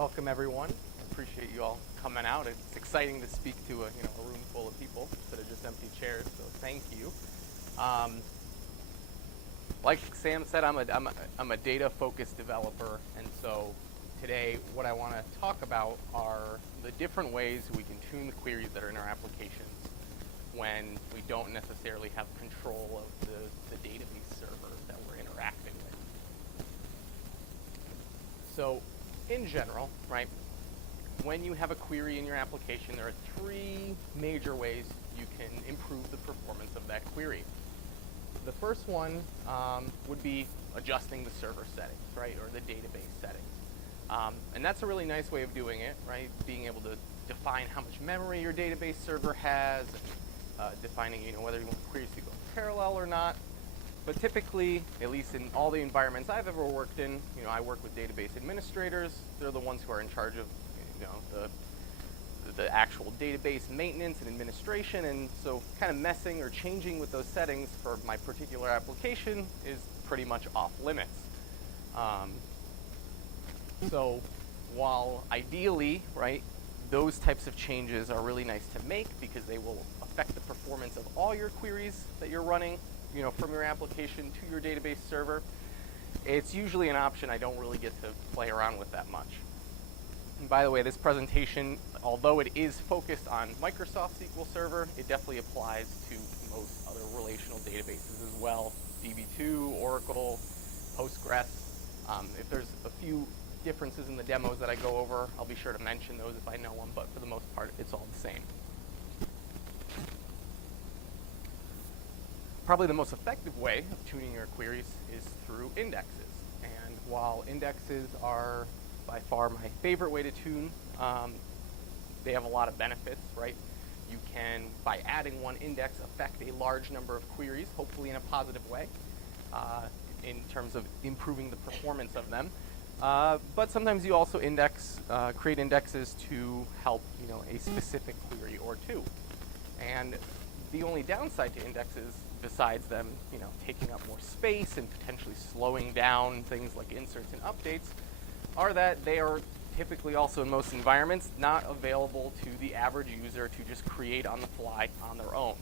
welcome everyone. Appreciate you all coming out. It's exciting to speak to a room full of people instead of just empty chairs. So thank you. Like Sam said, I'm a data-focused developer, and so today what I want to talk about are the different ways we can tune the queries that are in our applications when we don't necessarily have control of the database server that we're interacting with. So in general, right, when you have a query in your application, there are three major ways you can improve the performance of that query. The first one would be adjusting the server settings, right, or the database settings. And that's a really nice way of doing it, right, being able to define how much memory your database server has, and defining whether you want queries to go in parallel or not. But typically, at least in all the environments I've ever worked in, I work with database administrators. They're the ones who are in charge of the actual database maintenance and administration, and so kind of messing or changing with those settings for my particular application is pretty much off limits. So while ideally, right, those types of changes are really nice to make because they will affect the performance of all your queries that you're running, from your application to your database server, it's usually an option I don't really get to play around with that much. And by the way, this presentation, although it is focused on Microsoft SQL Server, it definitely applies to most other relational databases as well. DB2, Oracle, Postgres. If there's a few differences in the demos that I go over, I'll be sure to mention those if I know them, but for the most part, it's all the same. Probably the most effective way of tuning your queries is through indexes. And while indexes are by far my favorite way to tune, they have a lot of benefits, right? You can, by adding one index, affect a large number of queries, hopefully in a positive way, in terms of improving the performance of them. But sometimes you also create indexes to help, a specific query or two. And the only downside to indexes, besides them, taking up more space and potentially slowing down things like inserts and updates, are that they are typically also in most environments not available to the average user to just create on the fly on their own,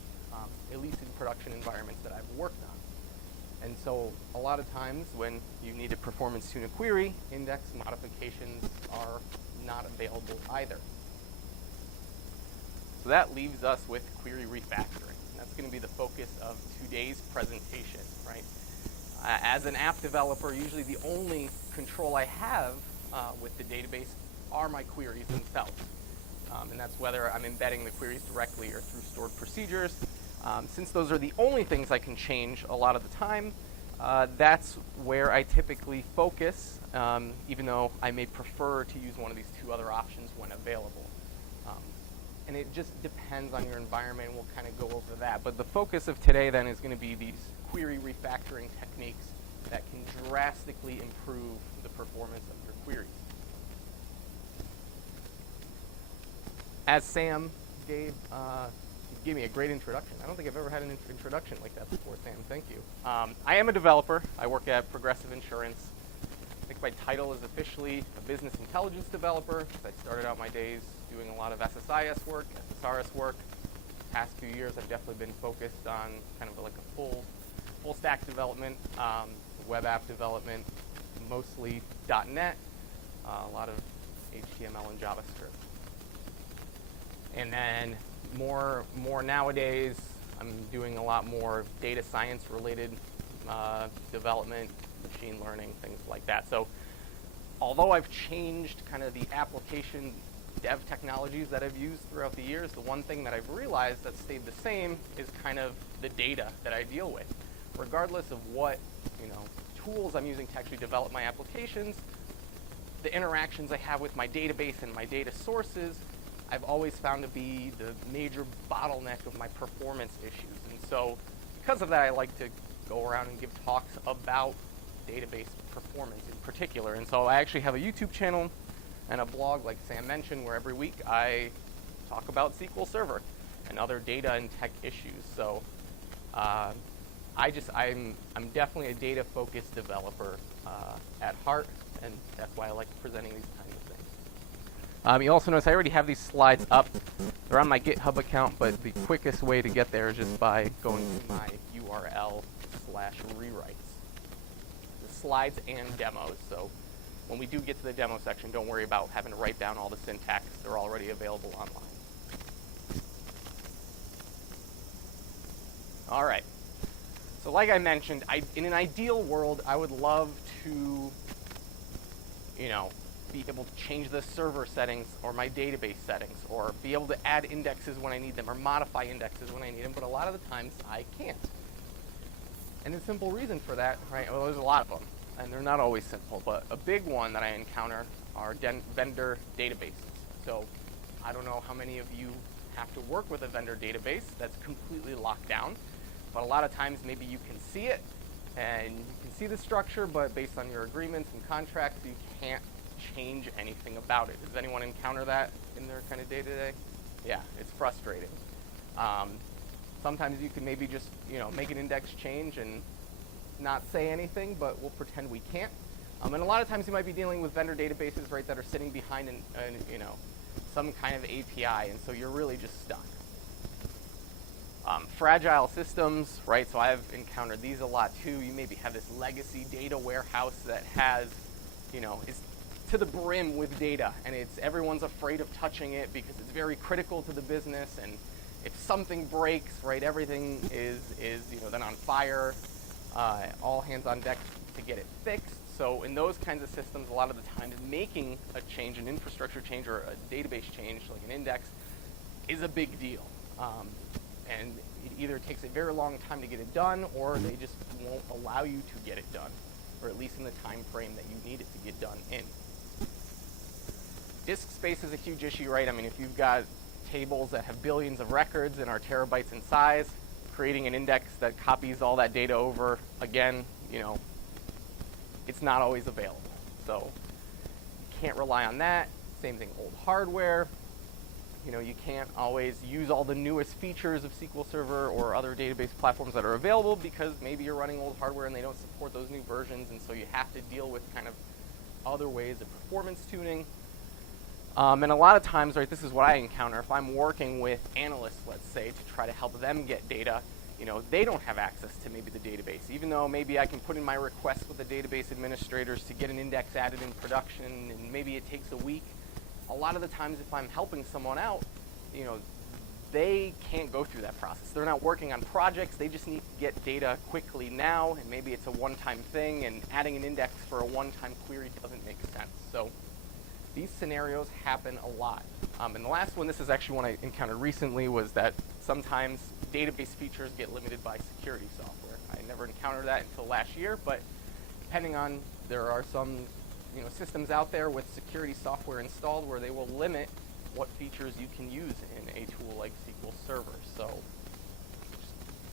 at least in production environments that I've worked on. And so a lot of times when you need a performance tune a query, index modifications are not available either. So that leaves us with query refactoring. And that's going to be the focus of today's presentation, right? As an app developer, usually the only control I have with the database are my queries themselves. And that's whether I'm embedding the queries directly or through stored procedures. Since those are the only things I can change a lot of the time, that's where I typically focus, even though I may prefer to use one of these two other options when available. And it just depends on your environment, and we'll kind of go over that. But the focus of today then is going to be these query refactoring techniques that can drastically improve the performance of your queries. As Sam gave me a great introduction. I don't think I've ever had an introduction like that before, Sam. Thank you. I am a developer. I work at Progressive Insurance. I think my title is officially a business intelligence developer. I started out my days doing a lot of SSIS work, SSRS work. The past few years, I've definitely been focused on kind of like a full stack development, web app development, mostly .NET, a lot of HTML and JavaScript. And then more nowadays, I'm doing a lot more data science related development, machine learning, things like that. So although I've changed kind of the application dev technologies that I've used throughout the years, the one thing that I've realized that stayed the same is kind of the data that I deal with. Regardless of what tools I'm using to actually develop my applications, the interactions I have with my database and my data sources, I've always found to be the major bottleneck of my performance issues. And so because of that, I like to go around and give talks about database performance in particular. And so I actually have a YouTube channel and a blog, like Sam mentioned, where every week I talk about SQL Server and other data and tech issues. So I'm definitely a data-focused developer at heart, and that's why I like presenting these kinds of things. You also notice I already have these slides up. They're on my GitHub account, but the quickest way to get there is just by going to my URL/rewrites. The slides and demos. So when we do get to the demo section, don't worry about having to write down all the syntax. They're already available online. All right. So like I mentioned, in an ideal world, I would love to, be able to change the server settings or my database settings, or be able to add indexes when I need them or modify indexes when I need them, but a lot of the times I can't. And the simple reason for that, right, well, there's a lot of them, and they're not always simple, but a big one that I encounter are vendor databases. So I don't know how many of you have to work with a vendor database that's completely locked down, but a lot of times maybe you can see it, and you can see the structure, but based on your agreements and contracts, you can't change anything about it. Does anyone encounter that in their kind of day-to-day? Yeah, it's frustrating. Sometimes you can maybe just, make an index change and not say anything, but we'll pretend we can't. And a lot of times you might be dealing with vendor databases, right, that are sitting behind some kind of API, and so you're really just stuck. Fragile systems, right, so I've encountered these a lot too. You maybe have this legacy data warehouse that has, is to the brim with data, and everyone's afraid of touching it because it's very critical to the business, and if something breaks, right, everything is then on fire, all hands on deck to get it fixed. So in those kinds of systems, a lot of the times making a change, an infrastructure change or a database change, like an index, is a big deal. And it either takes a very long time to get it done, or they just won't allow you to get it done, or at least in the time frame that you need it to get done in. Disk space is a huge issue, right? I mean, if you've got tables that have billions of records and are terabytes in size, creating an index that copies all that data over, again, it's not always available. So you can't rely on that. Same thing, old hardware. You can't always use all the newest features of SQL Server or other database platforms that are available because maybe you're running old hardware and they don't support those new versions, and so you have to deal with kind of other ways of performance tuning. And a lot of times, right, this is what I encounter. If I'm working with analysts, let's say, to try to help them get data, they don't have access to maybe the database, even though maybe I can put in my request with the database administrators to get an index added in production, and maybe it takes a week. A lot of the times, if I'm helping someone out, they can't go through that process. They're not working on projects. They just need to get data quickly now, and maybe it's a one-time thing, and adding an index for a one-time query doesn't make sense. So these scenarios happen a lot. And the last one, this is actually one I encountered recently, was that sometimes database features get limited by security software. I never encountered that until last year, but depending on, there are some systems out there with security software installed where they will limit what features you can use in a tool like SQL Server. So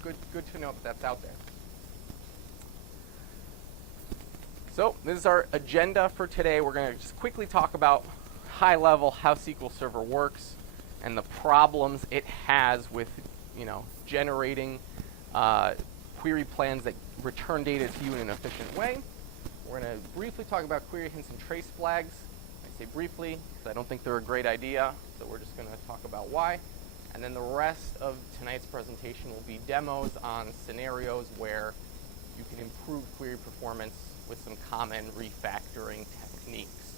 just good to know that that's out there. So this is our agenda for today. We're going to just quickly talk about high level how SQL Server works and the problems it has with generating query plans that return data to you in an efficient way. We're going to briefly talk about query hints and trace flags. I say briefly because I don't think they're a great idea, so we're just going to talk about why. And then the rest of tonight's presentation will be demos on scenarios where you can improve query performance with some common refactoring techniques.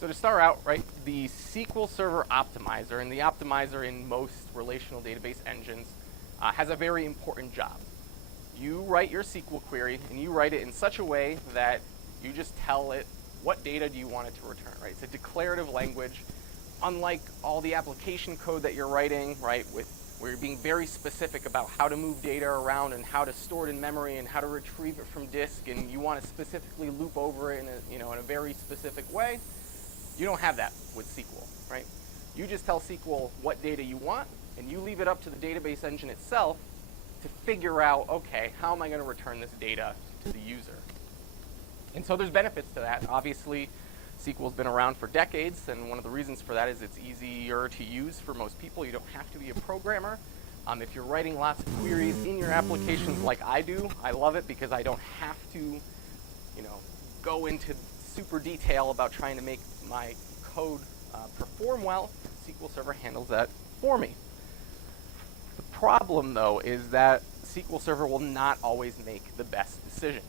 So to start out, right, the SQL Server optimizer, and the optimizer in most relational database engines has a very important job. You write your SQL query, and you write it in such a way that you just tell it what data do you want it to return, right? It's a declarative language, unlike all the application code that you're writing, right, where you're being very specific about how to move data around and how to store it in memory and how to retrieve it from disk, and you want to specifically loop over it in a very specific way. You don't have that with SQL, right? You just tell SQL what data you want, and you leave it up to the database engine itself to figure out, okay, how am I going to return this data to the user? And so there's benefits to that. Obviously, SQL's been around for decades, and one of the reasons for that is it's easier to use for most people. You don't have to be a programmer. If you're writing lots of queries in your applications like I do, I love it because I don't have to, go into super detail about trying to make my code perform well, SQL Server handles that for me. The problem, though, is that SQL Server will not always make the best decisions.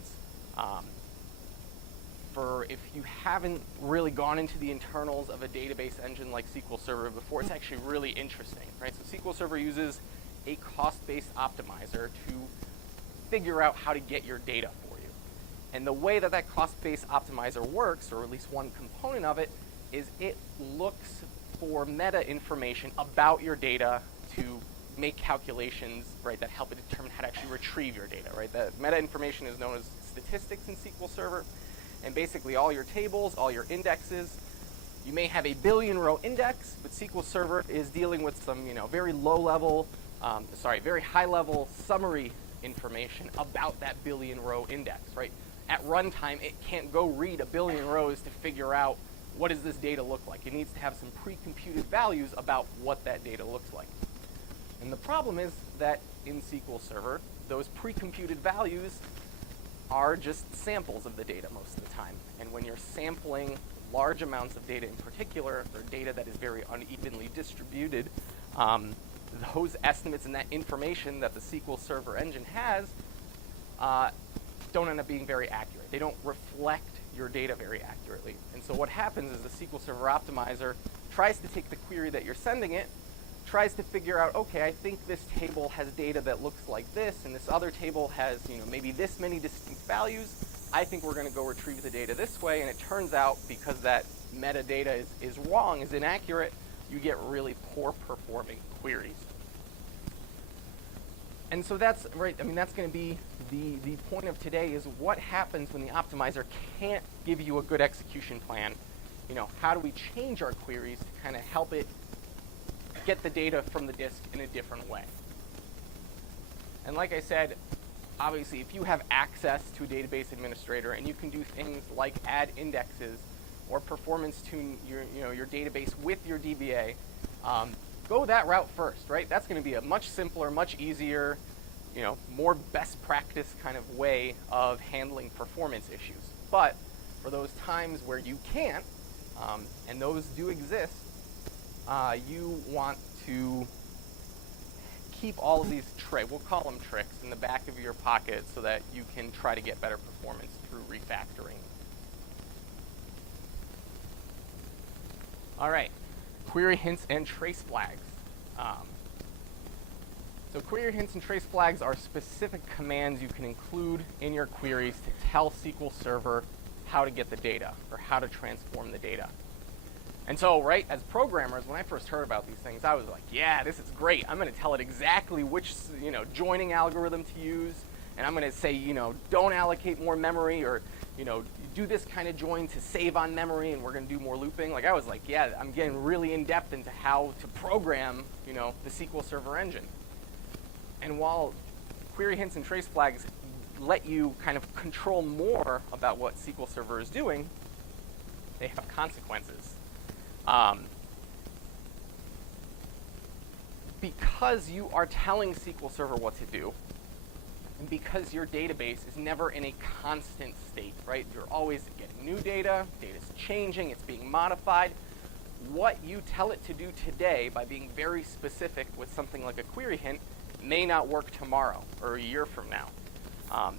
If you haven't really gone into the internals of a database engine like SQL Server before, it's actually really interesting, right? So SQL Server uses a cost-based optimizer to figure out how to get your data for you. And the way that that cost-based optimizer works, or at least one component of it, is it looks for meta information about your data to make calculations, right, that help it determine how to actually retrieve your data, right? The meta information is known as statistics in SQL Server. And basically all your tables, all your indexes, you may have a billion row index, but SQL Server is dealing with some, very very high level summary information about that billion row index, right? At runtime, it can't go read a billion rows to figure out what does this data look like. It needs to have some pre-computed values about what that data looks like. And the problem is that in SQL Server, those pre-computed values are just samples of the data most of the time. And when you're sampling large amounts of data in particular, or data that is very unevenly distributed, those estimates and that information that the SQL Server engine has don't end up being very accurate. They don't reflect your data very accurately. And so what happens is the SQL Server optimizer tries to take the query that you're sending it, tries to figure out, okay, I think this table has data that looks like this, and this other table has, maybe this many distinct values. I think we're going to go retrieve the data this way, and it turns out because that metadata is wrong, is inaccurate, you get really poor performing queries. And so that's right. That's going to be the point of today is what happens when the optimizer can't give you a good execution plan. How do we change our queries to kind of help it get the data from the disk in a different way? And like I said, obviously, if you have access to a database administrator and you can do things like add indexes or performance tune your database with your DBA, go that route first, right? That's going to be a much simpler, much easier, more best practice kind of way of handling performance issues. But for those times where you can't, and those do exist, you want to keep all of these we'll call them tricks, in the back of your pocket so that you can try to get better performance through refactoring. All right, query hints and trace flags. So query hints and trace flags are specific commands you can include in your queries to tell SQL Server how to get the data or how to transform the data. And so, right, as programmers, when I first heard about these things, I was like, yeah, this is great. I'm going to tell it exactly which, joining algorithm to use. And I'm going to say, don't allocate more memory, or, do this kind of join to save on memory, and we're going to do more looping. Like, I was like, yeah, I'm getting really in-depth into how to program, the SQL Server engine. And while query hints and trace flags let you kind of control more about what SQL Server is doing, they have consequences. Because you are telling SQL Server what to do, and because your database is never in a constant state, right? You're always getting new data, data's changing, it's being modified. What you tell it to do today by being very specific with something like a query hint may not work tomorrow or a year from now.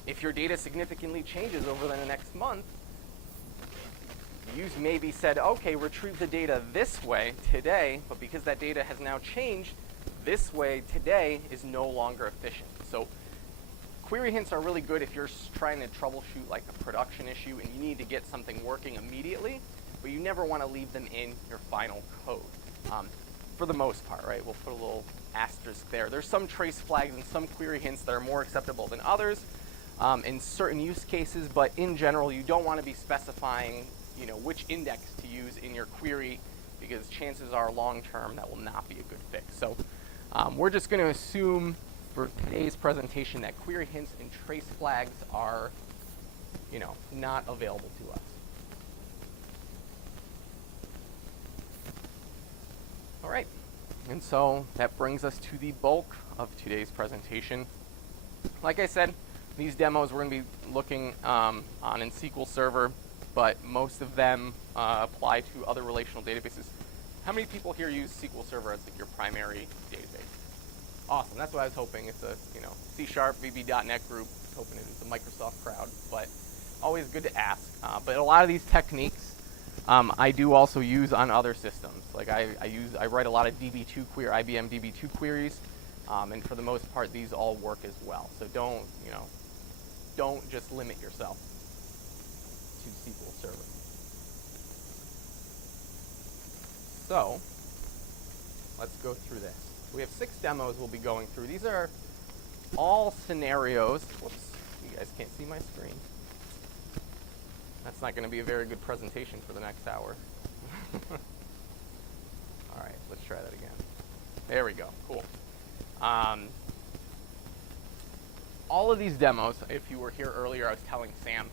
If your data significantly changes over the next month, you maybe said, okay, retrieve the data this way today, but because that data has now changed, this way today is no longer efficient. So query hints are really good if you're trying to troubleshoot like a production issue and you need to get something working immediately, but you never want to leave them in your final code. For the most part, right? We'll put a little asterisk there. There's some trace flags and some query hints that are more acceptable than others in certain use cases, but in general, you don't want to be specifying which index to use in your query, because chances are long-term that will not be a good fix. So we're just going to assume for today's presentation that query hints and trace flags are, not available to us. All right, and so that brings us to the bulk of today's presentation. Like I said, These demos we're going to be looking on in SQL Server, but most of them apply to other relational databases. How many people here use SQL Server as like your primary database? Awesome. That's what I was hoping. It's a C#, VB.NET group. Hoping it is a Microsoft crowd, but always good to ask. But a lot of these techniques I do also use on other systems. Like I write a lot of DB2 IBM DB2 queries, and for the most part, these all work as well. So don't just limit yourself to SQL Server. So let's go through this. We have 6 demos we'll be going through. These are all scenarios. Whoops, you guys can't see my screen. That's not going to be a very good presentation for the next hour. All right, let's try that again. There we go. Cool. All of these demos, if you were here earlier, I was telling Sam,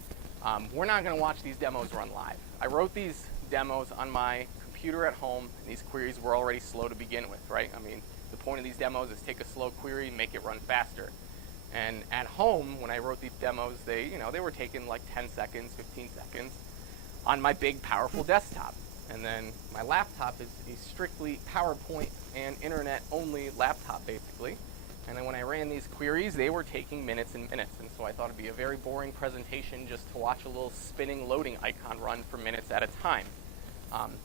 we're not going to watch these demos run live. I wrote these demos on my computer at home, and these queries were already slow to begin with, right? I mean, the point of these demos is take a slow query and make it run faster. And at home, when I wrote these demos, they were taking like 10 seconds, 15 seconds on my big, powerful desktop. And then my laptop is a strictly PowerPoint and internet-only laptop, basically. And then when I ran these queries, they were taking minutes and minutes. And so I thought it'd be a very boring presentation just to watch a little spinning loading icon run for minutes at a time.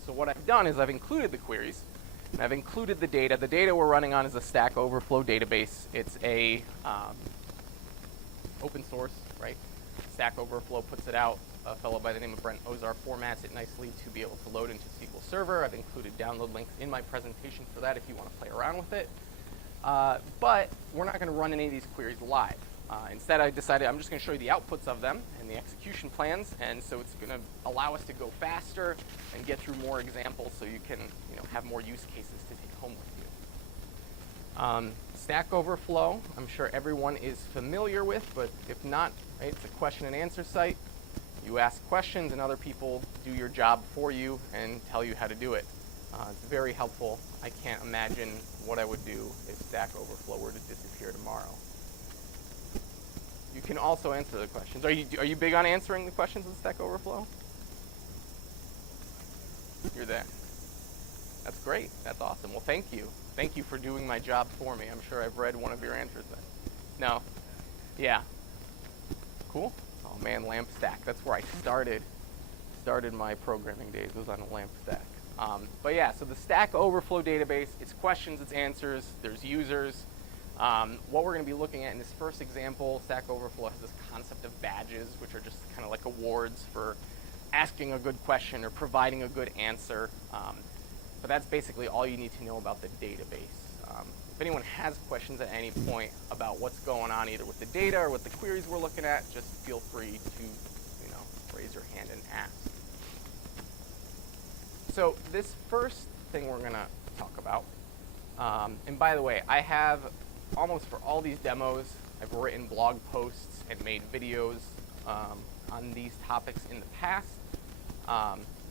So what I've done is I've included the queries, and I've included the data. The data we're running on is a Stack Overflow database. It's a open source, right? Stack Overflow puts it out. A fellow by the name of Brent Ozar formats it nicely to be able to load into SQL Server. I've included download links in my presentation for that if you want to play around with it. But we're not going to run any of these queries live. Instead, I decided I'm just going to show you the outputs of them and the execution plans, and so it's going to allow us to go faster and get through more examples so you can have more use cases to take home with you. Stack Overflow, I'm sure everyone is familiar with, but if not, right, it's a question and answer site. You ask questions and other people do your job for you and tell you how to do it. It's very helpful. I can't imagine what I would do if Stack Overflow were to disappear tomorrow. You can also answer the questions. Are you big on answering the questions in Stack Overflow? You're there. That's great. That's awesome. Well, thank you. Thank you for doing my job for me. I'm sure I've read one of your answers then. No? Yeah. Cool. Oh man, LAMP Stack. That's where I started my programming days. Was on a LAMP Stack. But yeah, so the Stack Overflow database, it's questions, it's answers, there's users. What we're going to be looking at in this first example, Stack Overflow has this concept of badges, which are just kind of like awards for asking a good question or providing a good answer. But that's basically all you need to know about the database. If anyone has questions at any point about what's going on either with the data or with the queries we're looking at, just feel free to raise your hand and ask. So this first thing we're going to talk about, and by the way, I have almost for all these demos, I've written blog posts and made videos on these topics in the past.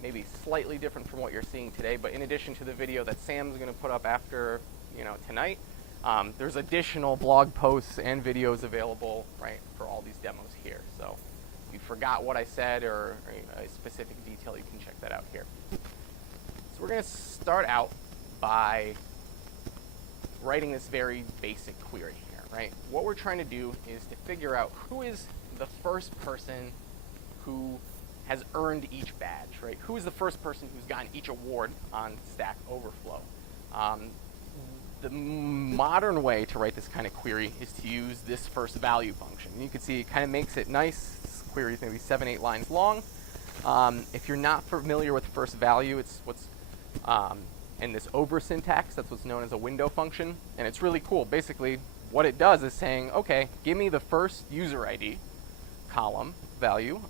Maybe slightly different from what you're seeing today, but in addition to the video that Sam's going to put up after tonight, there's additional blog posts and videos available, right, for all these demos here. So if you forgot what I said or a specific detail, you can check that out here. So we're going to start out by writing this very basic query here, right? What we're trying to do is to figure out who is the first person who has earned each badge, right? Who is the first person who's gotten each award on Stack Overflow? The modern way to write this kind of query is to use this first value function. And you can see it kind of makes it nice. This query is maybe 7-8 lines long. If you're not familiar with first value, it's what's in this over syntax. That's what's known as a window function. And it's really cool. Basically, what it does is saying, okay, give me the first user ID column value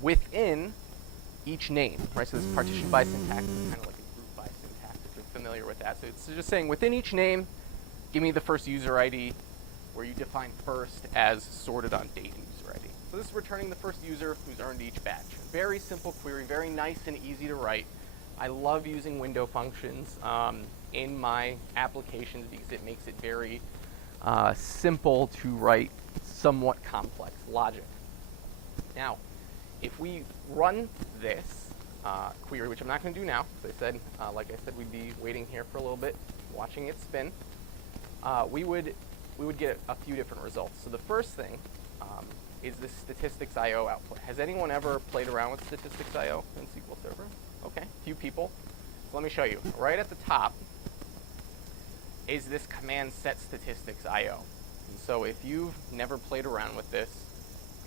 within each name, right? So this partition by syntax is kind of like a group by syntax, if you're familiar with that. So it's just saying within each name, give me the first user ID, where you define first as sorted on date and user ID. So this is returning the first user who's earned each badge. Very simple query, very nice and easy to write. I love using window functions in my applications because it makes it very simple to write somewhat complex logic. Now, if we run this query, which I'm not going to do now, because like I said, we'd be waiting here for a little bit, watching it spin, we would get a few different results. So the first thing is this statistics IO output. Has anyone ever played around with statistics IO in SQL Server? Okay, a few people. So let me show you. Right at the top is this command set statistics IO. And so if you've never played around with this,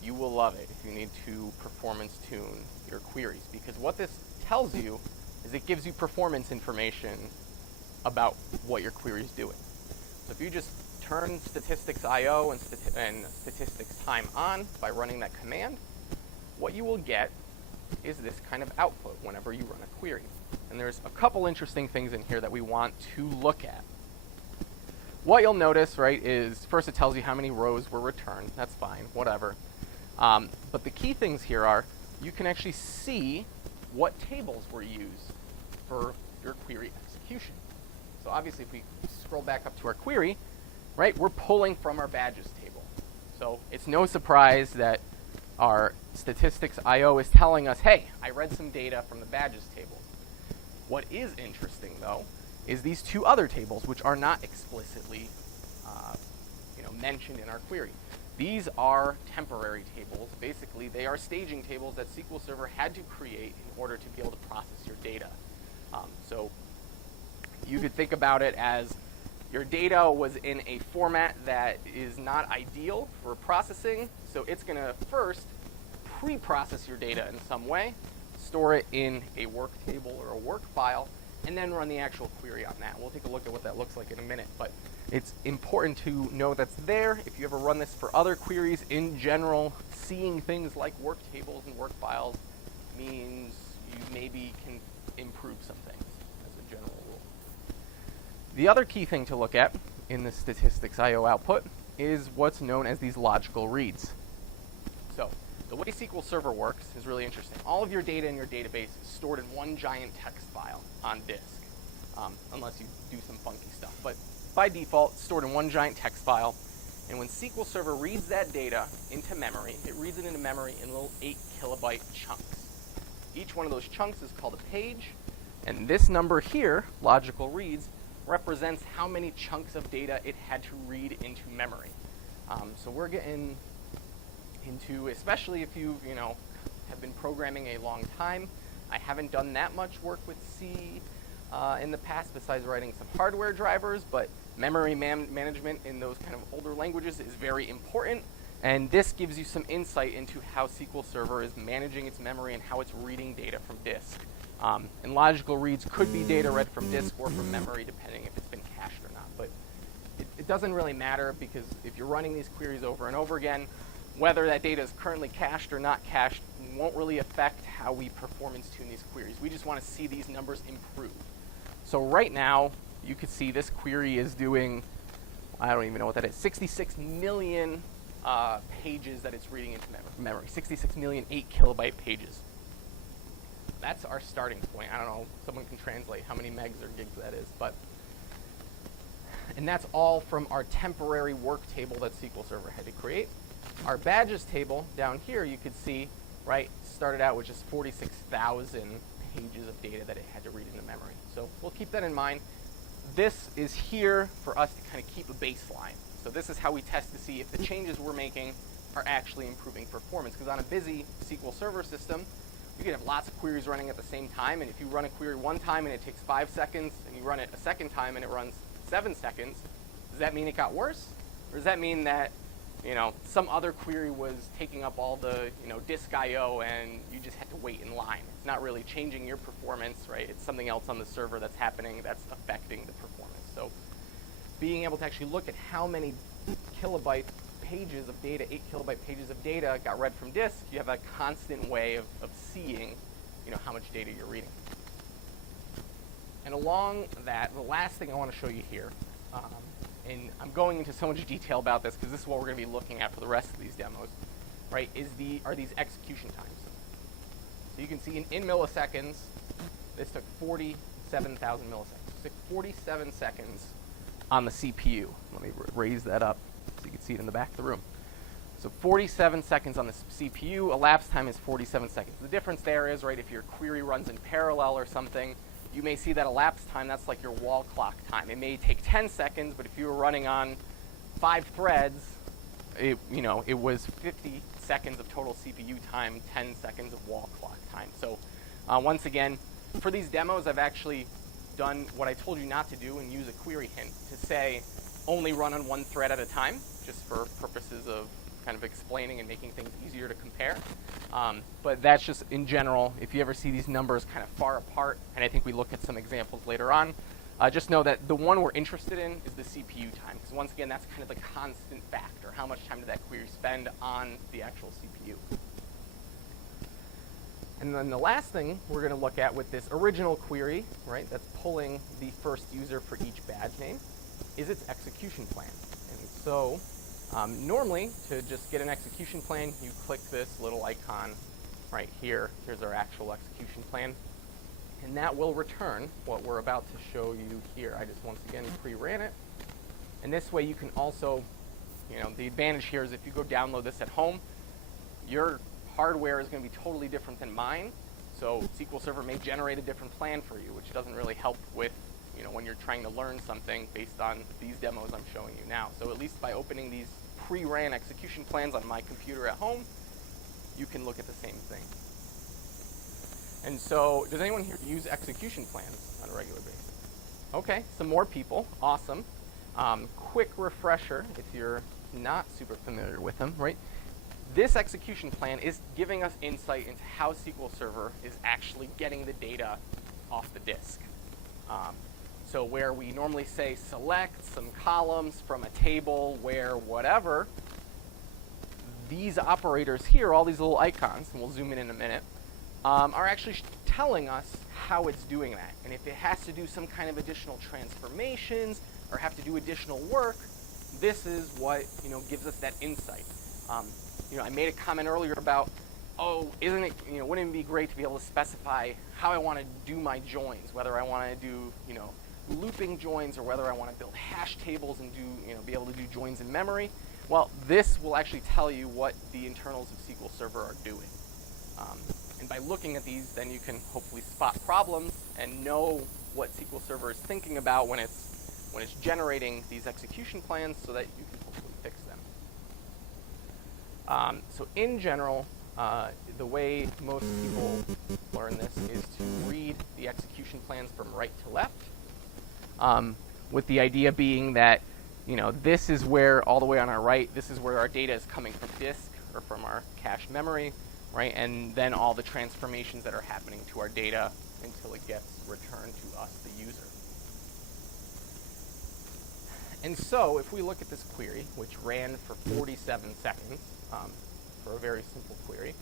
you will love it if you need to performance tune your queries, because what this tells you is it gives you performance information about what your query is doing. So if you just turn statistics IO and statistics time on by running that command, what you will get is this kind of output whenever you run a query. And there's a couple interesting things in here that we want to look at. What you'll notice, right, is first it tells you how many rows were returned. That's fine, whatever. But the key things here are you can actually see what tables were used for your query execution. So obviously if we scroll back up to our query, right, we're pulling from our badges table. So it's no surprise that our statistics IO is telling us, hey, I read some data from the badges table. What is interesting, though, is these two other tables, which are not explicitly mentioned in our query. These are temporary tables. Basically, they are staging tables that SQL Server had to create in order to be able to process your data. So you could think about it as your data was in a format that is not ideal for processing, so it's going to first pre-process your data in some way, store it in a work table or a work file, and then run the actual query on that. We'll take a look at what that looks like in a minute, but it's important to know that's there. If you ever run this for other queries, in general, seeing things like work tables and work files means you maybe can improve some things as a general rule. The other key thing to look at in the statistics IO output is what's known as these logical reads. So the way SQL Server works is really interesting. All of your data in your database is stored in one giant text file on disk, unless you do some funky stuff. But by default, it's stored in one giant text file. And when SQL Server reads that data into memory, it reads it into memory in little 8 kilobyte chunks. Each one of those chunks is called a page. And this number here, logical reads, represents how many chunks of data it had to read into memory. So we're getting into, especially if you have been programming a long time. I haven't done that much work with C in the past besides writing some hardware drivers, but memory management in those kind of older languages is very important, and this gives you some insight into how SQL Server is managing its memory and how it's reading data from disk. And logical reads could be data read from disk or from memory, depending if it's been cached or not. But it doesn't really matter, because if you're running these queries over and over again, whether that data is currently cached or not cached won't really affect how we performance tune these queries. We just want to see these numbers improve. So right now, you could see this query is doing, I don't even know what that is, 66 million pages that it's reading into memory. 66 million 8 kilobyte pages. That's our starting point. I don't know, someone can translate how many megs or gigs that is, but and that's all from our temporary work table that SQL Server had to create. Our badges table down here, you could see, right, started out with just 46,000 pages of data that it had to read into memory. So we'll keep that in mind. This is here for us to kind of keep a baseline. So this is how we test to see if the changes we're making are actually improving performance. Because on a busy SQL Server system, you can have lots of queries running at the same time, and if you run a query one time and it takes 5 seconds, and you run it a second time and it runs 7 seconds, does that mean it got worse? Or does that mean that some other query was taking up all the, disk I/O and you just had to wait in line? It's not really changing your performance, right? It's something else on the server that's happening that's affecting the performance. So being able to actually look at how many kilobyte pages of data, 8 kilobyte pages of data got read from disk, you have a constant way of seeing, how much data you're reading. And along that, the last thing I want to show you here, and I'm going into so much detail about this because this is what we're going to be looking at for the rest of these demos, right, are these execution times. So you can see in milliseconds, this took 47,000 milliseconds. It took 47 seconds on the CPU. Let me raise that up so you can see it in the back of the room. So 47 seconds on the CPU, elapsed time is 47 seconds. The difference there is, right, if your query runs in parallel or something, you may see that elapsed time, that's like your wall clock time. It may take 10 seconds, but if you were running on 5 threads, it was 50 seconds of total CPU time, 10 seconds of wall clock time. So once again, for these demos, I've actually done what I told you not to do and use a query hint to say only run on one thread at a time, just for purposes of kind of explaining and making things easier to compare. But that's just in general, if you ever see these numbers kind of far apart, and I think we look at some examples later on, just know that the one we're interested in is the CPU time, because once again, that's kind of the constant factor. How much time did that query spend on the actual CPU? And then the last thing we're going to look at with this original query, right, that's pulling the first user for each badge name, is its execution plan. And so normally, to just get an execution plan, you click this little icon right here. Here's our actual execution plan. And that will return what we're about to show you here. I just once again pre-ran it. And this way you can also, the advantage here is if you go download this at home, your hardware is going to be totally different than mine. So SQL Server may generate a different plan for you, which doesn't really help with when you're trying to learn something based on these demos I'm showing you now. So at least by opening these pre-ran execution plans on my computer at home, you can look at the same thing. And so, does anyone here use execution plans on a regular basis? Okay, some more people. Awesome. Quick refresher, if you're not super familiar with them, right? This execution plan is giving us insight into how SQL Server is actually getting the data off the disk. So where we normally say select some columns from a table where whatever, these operators here, all these little icons, and we'll zoom in a minute, are actually telling us how it's doing that. And if it has to do some kind of additional transformations or have to do additional work, this is what gives us that insight. I made a comment earlier about, wouldn't it be great to be able to specify how I want to do my joins, whether I want to do, looping joins or whether I want to build hash tables and be able to do joins in memory. Well, this will actually tell you what the internals of SQL Server are doing. And by looking at these, then you can hopefully spot problems and know what SQL Server is thinking about when it's generating these execution plans so that you can hopefully fix them. So in general, the way most people learn this is to read the execution plans from right to left, with the idea being that this is where, all the way on our right, this is where our data is coming from disk or from our cache memory, right? And then all the transformations that are happening to our data until it gets returned to us, the user. And so if we look at this query, which ran for 47 seconds, for a very simple query,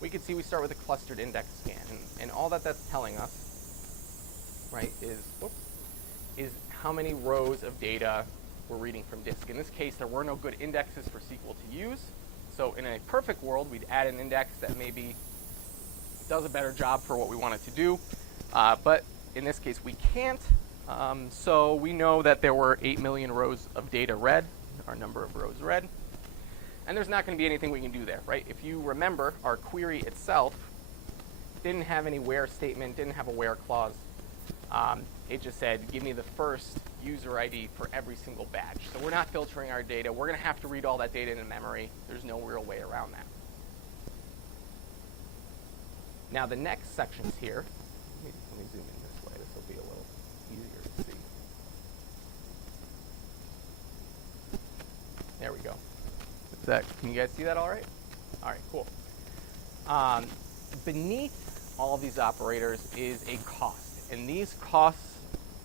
we can see we start with a clustered index scan. And all that's telling us, right, is how many rows of data we're reading from disk. In this case, there were no good indexes for SQL to use. So in a perfect world, we'd add an index that maybe does a better job for what we want it to do. But in this case, we can't. So we know that there were 8 million rows of data read, our number of rows read. And there's not going to be anything we can do there, right? If you remember, our query itself didn't have any where statement, didn't have a where clause. It just said, give me the first user ID for every single badge. So we're not filtering our data. We're going to have to read all that data into memory. There's no real way around that. Now the next section's here. Let me zoom in this way. This will be a little easier to see. There we go. Can you guys see that all right? All right, cool. Beneath all of these operators is a cost. And these costs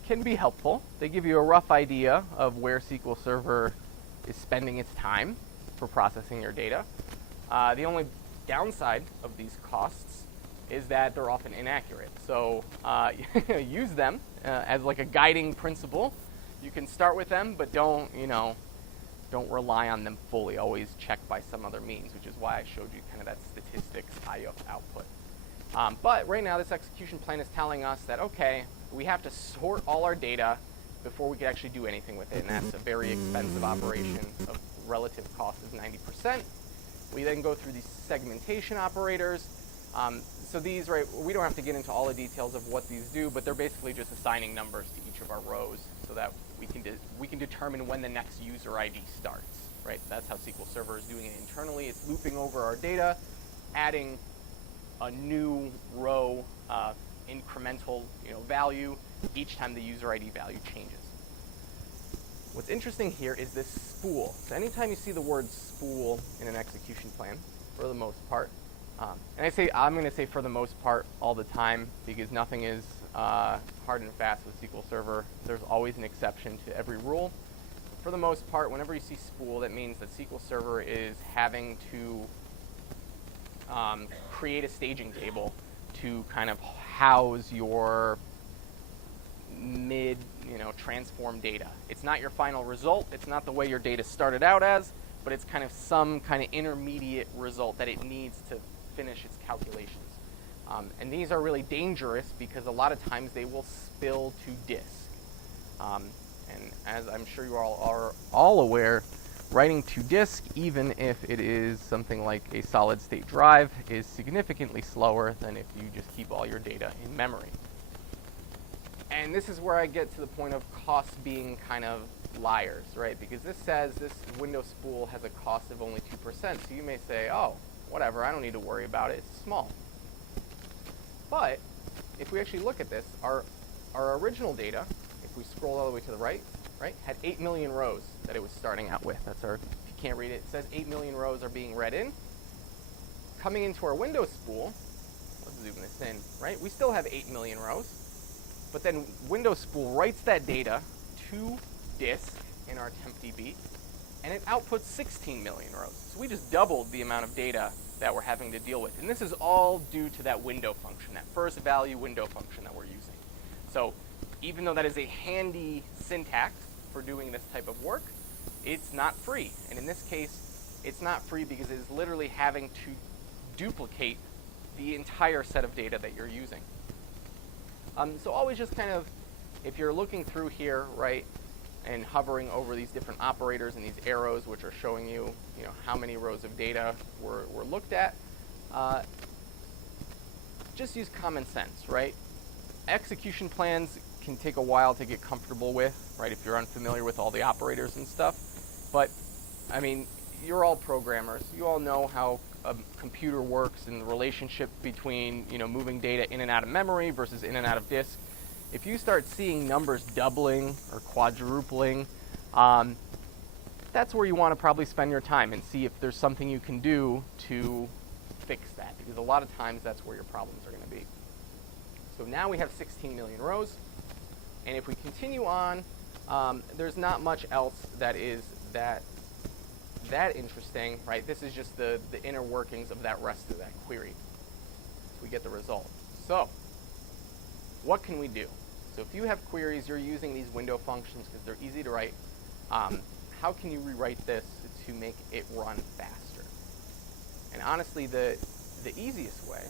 can be helpful. They give you a rough idea of where SQL Server is spending its time for processing your data. The only downside of these costs is that they're often inaccurate. So use them as like a guiding principle. You can start with them, but don't rely on them fully. Always check by some other means, which is why I showed you kind of that statistics output. But right now, this execution plan is telling us that, okay, we have to sort all our data before we could actually do anything with it, and that's a very expensive operation of relative cost is 90%. We then go through these segmentation operators. So these, right, we don't have to get into all the details of what these do, but they're basically just assigning numbers to each of our rows so that we can determine when the next user ID starts, right? That's how SQL Server is doing it internally. It's looping over our data, adding a new row incremental value each time the user ID value changes. What's interesting here is this spool. So anytime you see the word spool in an execution plan, for the most part, and I'm going to say for the most part all the time because nothing is hard and fast with SQL Server. There's always an exception to every rule. For the most part, whenever you see spool, that means that SQL Server is having to create a staging table to kind of house your transform data. It's not your final result. It's not the way your data started out as, but it's kind of some kind of intermediate result that it needs to finish its calculations. And these are really dangerous because a lot of times they will spill to disk. And as I'm sure you all are all aware, writing to disk, even if it is something like a solid state drive, is significantly slower than if you just keep all your data in memory. And this is where I get to the point of costs being kind of liars, right? Because this says this window spool has a cost of only 2%. So you may say, oh, whatever, I don't need to worry about it. It's small. But if we actually look at this, our original data, if we scroll all the way to the right, had 8 million rows that it was starting out with. That's our, if you can't read it, it says 8 million rows are being read in. Coming into our window spool, let's zoom this in, right? We still have 8 million rows. But then window spool writes that data to disk in our tempDB, and it outputs 16 million rows. So we just doubled the amount of data that we're having to deal with. And this is all due to that window function, that first value window function that we're using. So even though that is a handy syntax for doing this type of work, it's not free. And in this case, it's not free because it is literally having to duplicate the entire set of data that you're using. So always just kind of, if you're looking through here, right, and hovering over these different operators and these arrows which are showing you, how many rows of data were looked at, just use common sense, right? Execution plans can take a while to get comfortable with, right, if you're unfamiliar with all the operators and stuff. But, I mean, you're all programmers. You all know how a computer works and the relationship between, moving data in and out of memory versus in and out of disk. If you start seeing numbers doubling or quadrupling, that's where you want to probably spend your time and see if there's something you can do to fix that, because a lot of times that's where your problems are going to be. So now we have 16 million rows, and if we continue on, there's not much else that is that interesting, right? This is just the inner workings of that rest of that query. So we get the result. So what can we do? So if you have queries, you're using these window functions because they're easy to write. How can you rewrite this to make it run faster? And honestly, the easiest way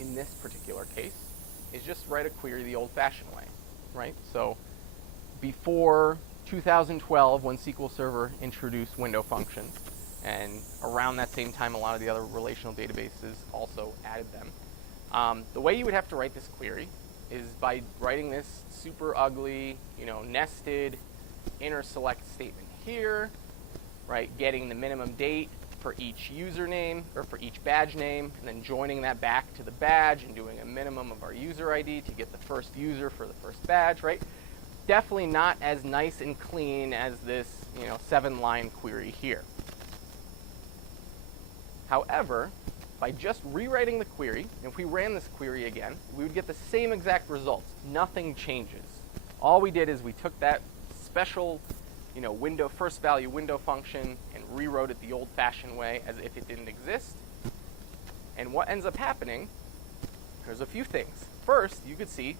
in this particular case is just write a query the old-fashioned way, right? So before 2012, when SQL Server introduced window functions, and around that same time a lot of the other relational databases also added them, the way you would have to write this query is by writing this super ugly, nested inner select statement here, right? Getting the minimum date for each username or for each badge name, and then joining that back to the badge and doing a minimum of our user ID to get the first user for the first badge, right? Definitely not as nice and clean as this, 7-line query here. However, by just rewriting the query, if we ran this query again, we would get the same exact results. Nothing changes. All we did is we took that special, first value window function and rewrote it the old-fashioned way as if it didn't exist. And what ends up happening, there's a few things. First, you could see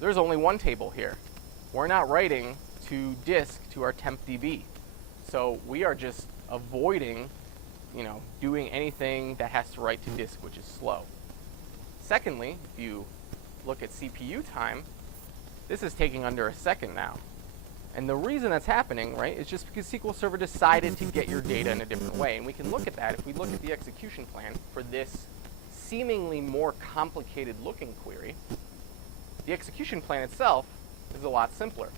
there's only one table here. We're not writing to disk to our tempDB. So we are just avoiding, doing anything that has to write to disk, which is slow. Secondly, if you look at CPU time, This is taking under a second now. And the reason that's happening, right, is just because SQL Server decided to get your data in a different way. And we can look at that if we look at the execution plan for this seemingly more complicated looking query. The execution plan itself is a lot simpler,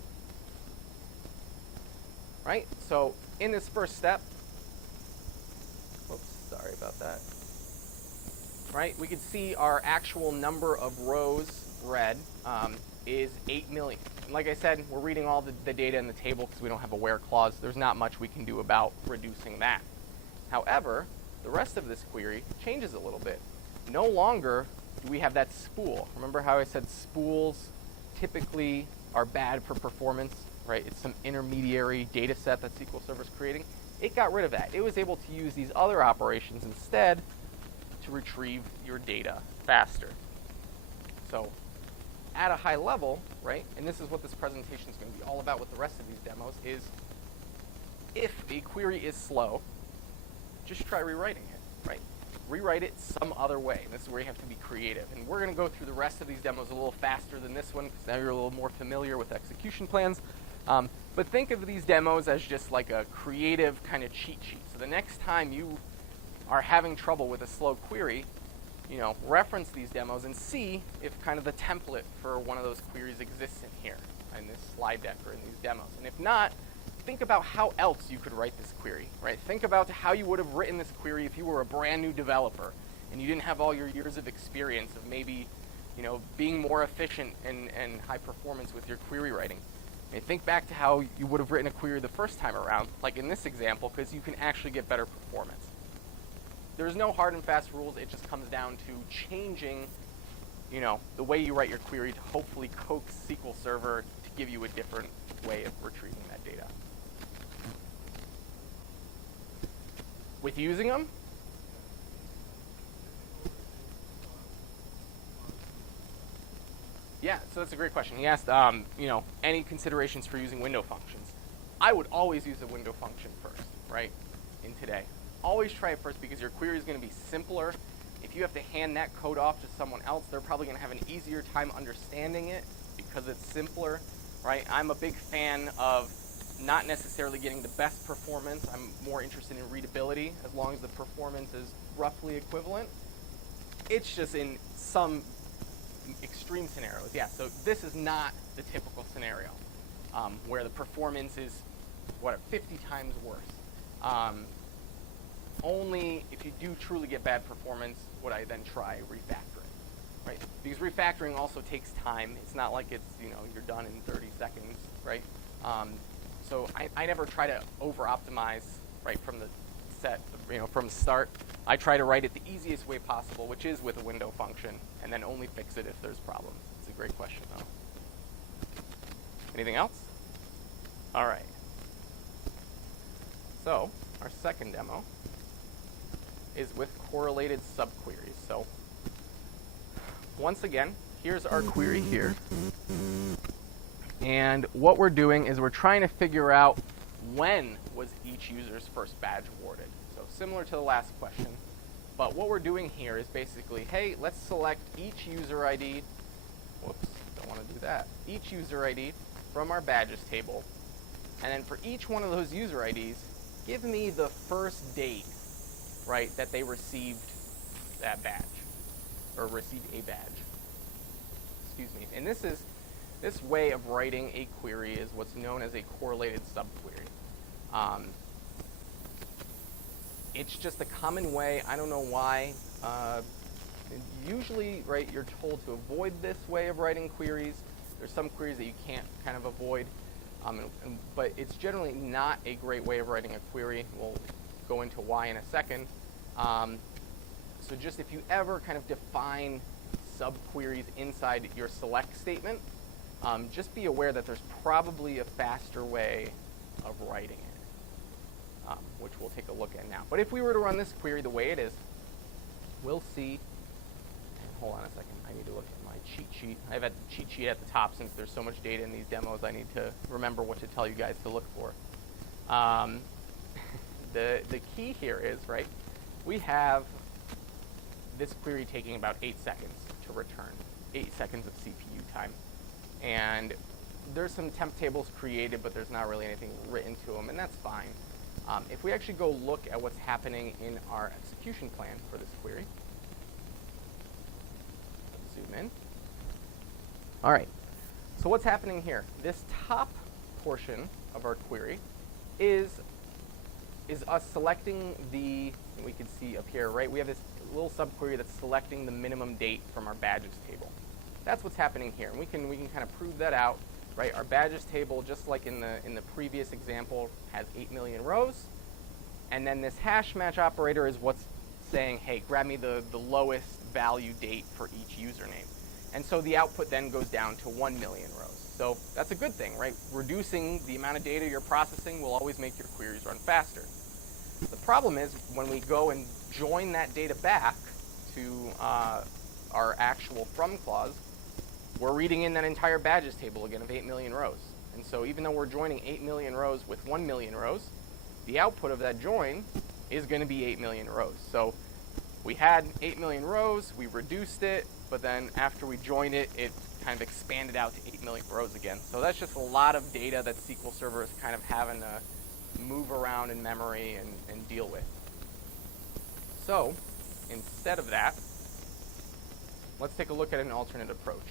right? So in this first step, whoops, sorry about that, right? We can see our actual number of rows read is 8 million. And like I said, we're reading all the data in the table because we don't have a where clause. There's not much we can do about reducing that. However, the rest of this query changes a little bit. No longer do we have that spool. Remember how I said spools typically are bad for performance, right? It's some intermediary data set that SQL Server is creating. It got rid of that. It was able to use these other operations instead to retrieve your data faster. So at a high level, right, and this is what this presentation is going to be all about with the rest of these demos, is if a query is slow, just try rewriting it, right? Rewrite it some other way. And this is where you have to be creative. And we're going to go through the rest of these demos a little faster than this one because now you're a little more familiar with execution plans. But think of these demos as just like a creative kind of cheat sheet. So the next time you are having trouble with a slow query, reference these demos and see if kind of the template for one of those queries exists in here, in this slide deck or in these demos. And if not, think about how else you could write this query, right? Think about how you would have written this query if you were a brand new developer and you didn't have all your years of experience of maybe, being more efficient and high performance with your query writing. And think back to how you would have written a query the first time around, like in this example, because you can actually get better performance. There's no hard and fast rules. It just comes down to changing, the way you write your query to hopefully coax SQL Server to give you a different way of retrieving that data. With using them, yeah, so that's a great question. He asked, any considerations for using window functions? I would always use a window function first, right, in today. Always try it first because your query is going to be simpler. If you have to hand that code off to someone else, they're probably going to have an easier time understanding it because it's simpler, right? I'm a big fan of not necessarily getting the best performance. I'm more interested in readability as long as the performance is roughly equivalent. It's just in some extreme scenarios. Yeah, so this is not the typical scenario where the performance is, 50 times worse. Only if you do truly get bad performance would I then try refactoring, right? Because refactoring also takes time. It's not like it's, you're done in 30 seconds, right? So I never try to over-optimize, right, from the set, from the start. I try to write it the easiest way possible, which is with a window function, and then only fix it if there's problems. It's a great question, though. Anything else? All right. So our second demo is with correlated subqueries. So once again, here's our query here. And what we're doing is we're trying to figure out when was each user's first badge awarded. So similar to the last question. But what we're doing here is basically, hey, let's select each user ID. Whoops, don't want to do that. Each user ID from our badges table. And then for each one of those user IDs, give me the first date, right, that they received that badge, or received a badge. Excuse me. And this way of writing a query is what's known as a correlated subquery. It's just a common way. I don't know why. Usually, right, you're told to avoid this way of writing queries. There's some queries that you can't kind of avoid, but it's generally not a great way of writing a query. We'll go into why in a second. So just if you ever kind of define subqueries inside your select statement, just be aware that there's probably a faster way of writing it, which we'll take a look at now. But if we were to run this query the way it is, we'll see, and hold on a second, I need to look at my cheat sheet. I've had the cheat sheet at the top since there's so much data in these demos, I need to remember what to tell you guys to look for. The key here is, right, we have this query taking about 8 seconds to return, 8 seconds of CPU time. and there's some temp tables created, but there's not really anything written to them, and that's fine. If we actually go look at what's happening in our execution plan for this query, let's zoom in. All right, so what's happening here? This top portion of our query is us selecting the, and we can see up here, right? We have this little subquery that's selecting the minimum date from our badges table. That's what's happening here, and we can kind of prove that out, right? Our badges table, just like in the previous example, has 8 million rows, and then this hash match operator is what's saying, hey, grab me the lowest value date for each username. And so the output then goes down to 1 million rows. So that's a good thing, right? Reducing the amount of data you're processing will always make your queries run faster. The problem is when we go and join that data back to our actual from clause, we're reading in that entire badges table again of 8 million rows. And so even though we're joining 8 million rows with 1 million rows, the output of that join is going to be 8 million rows. So we had 8 million rows, we reduced it, but then after we joined it, it kind of expanded out to 8 million rows again. So that's just a lot of data that SQL Server is kind of having to move around in memory and deal with. So instead of that, let's take a look at an alternate approach.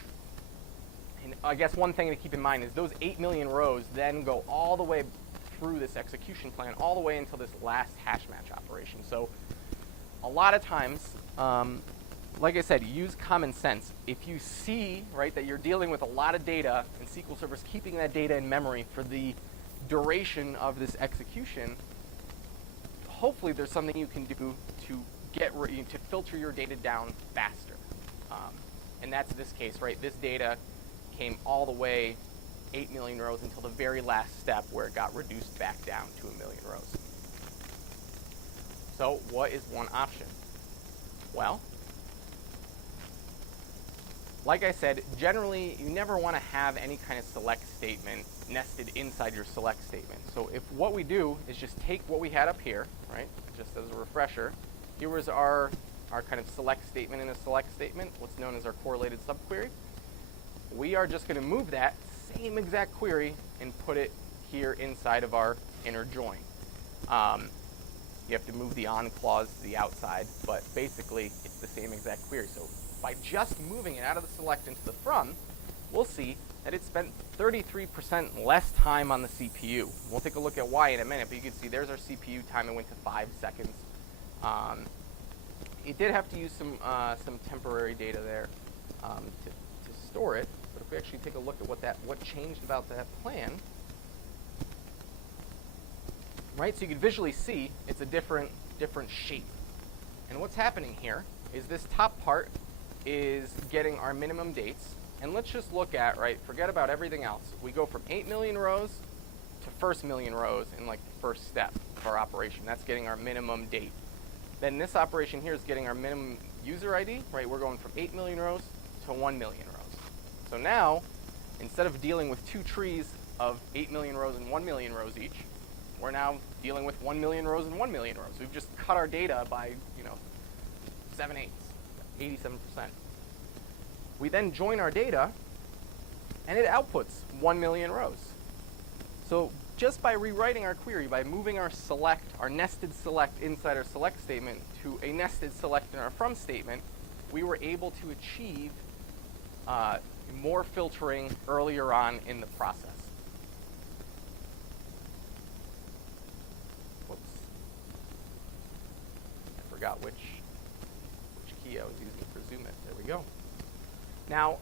And I guess one thing to keep in mind is those 8 million rows then go all the way through this execution plan, all the way until this last hash match operation. So a lot of times, like I said, use common sense. If you see, right, that you're dealing with a lot of data and SQL Server is keeping that data in memory for the duration of this execution, hopefully there's something you can do to to filter your data down faster. And that's this case, right? This data came all the way 8 million rows until the very last step where it got reduced back down to 1 million rows. So what is one option? Well, like I said, generally you never want to have any kind of select statement nested inside your select statement. So if what we do is just take what we had up here, right, just as a refresher, here was our kind of select statement in a select statement, what's known as our correlated subquery. We are just going to move that same exact query and put it here inside of our inner join. You have to move the on clause to the outside, but basically it's the same exact query. So by just moving it out of the select into the from, we'll see that it spent 33% less time on the CPU. We'll take a look at why in a minute, but you can see there's our CPU time. It went to 5 seconds. It did have to use some temporary data there to store it, but if we actually take a look at what changed about that plan, right? So you can visually see it's a different shape. And what's happening here is this top part is getting our minimum dates. And let's just look at, right, forget about everything else. We go from 8 million rows to first million rows in like the first step of our operation. That's getting our minimum date. Then this operation here is getting our minimum user ID, right? We're going from 8 million rows to 1 million rows. So now, instead of dealing with two trees of 8 million rows and 1 million rows each, we're now dealing with 1 million rows and 1 million rows. We've just cut our data by, 7/8, 87%. We then join our data, and it outputs 1 million rows. So just by rewriting our query, by moving our select, our nested select inside our select statement to a nested select in our from statement, we were able to achieve more filtering earlier on in the process. Whoops. I forgot which key I was using for zoom in. There we go. Now,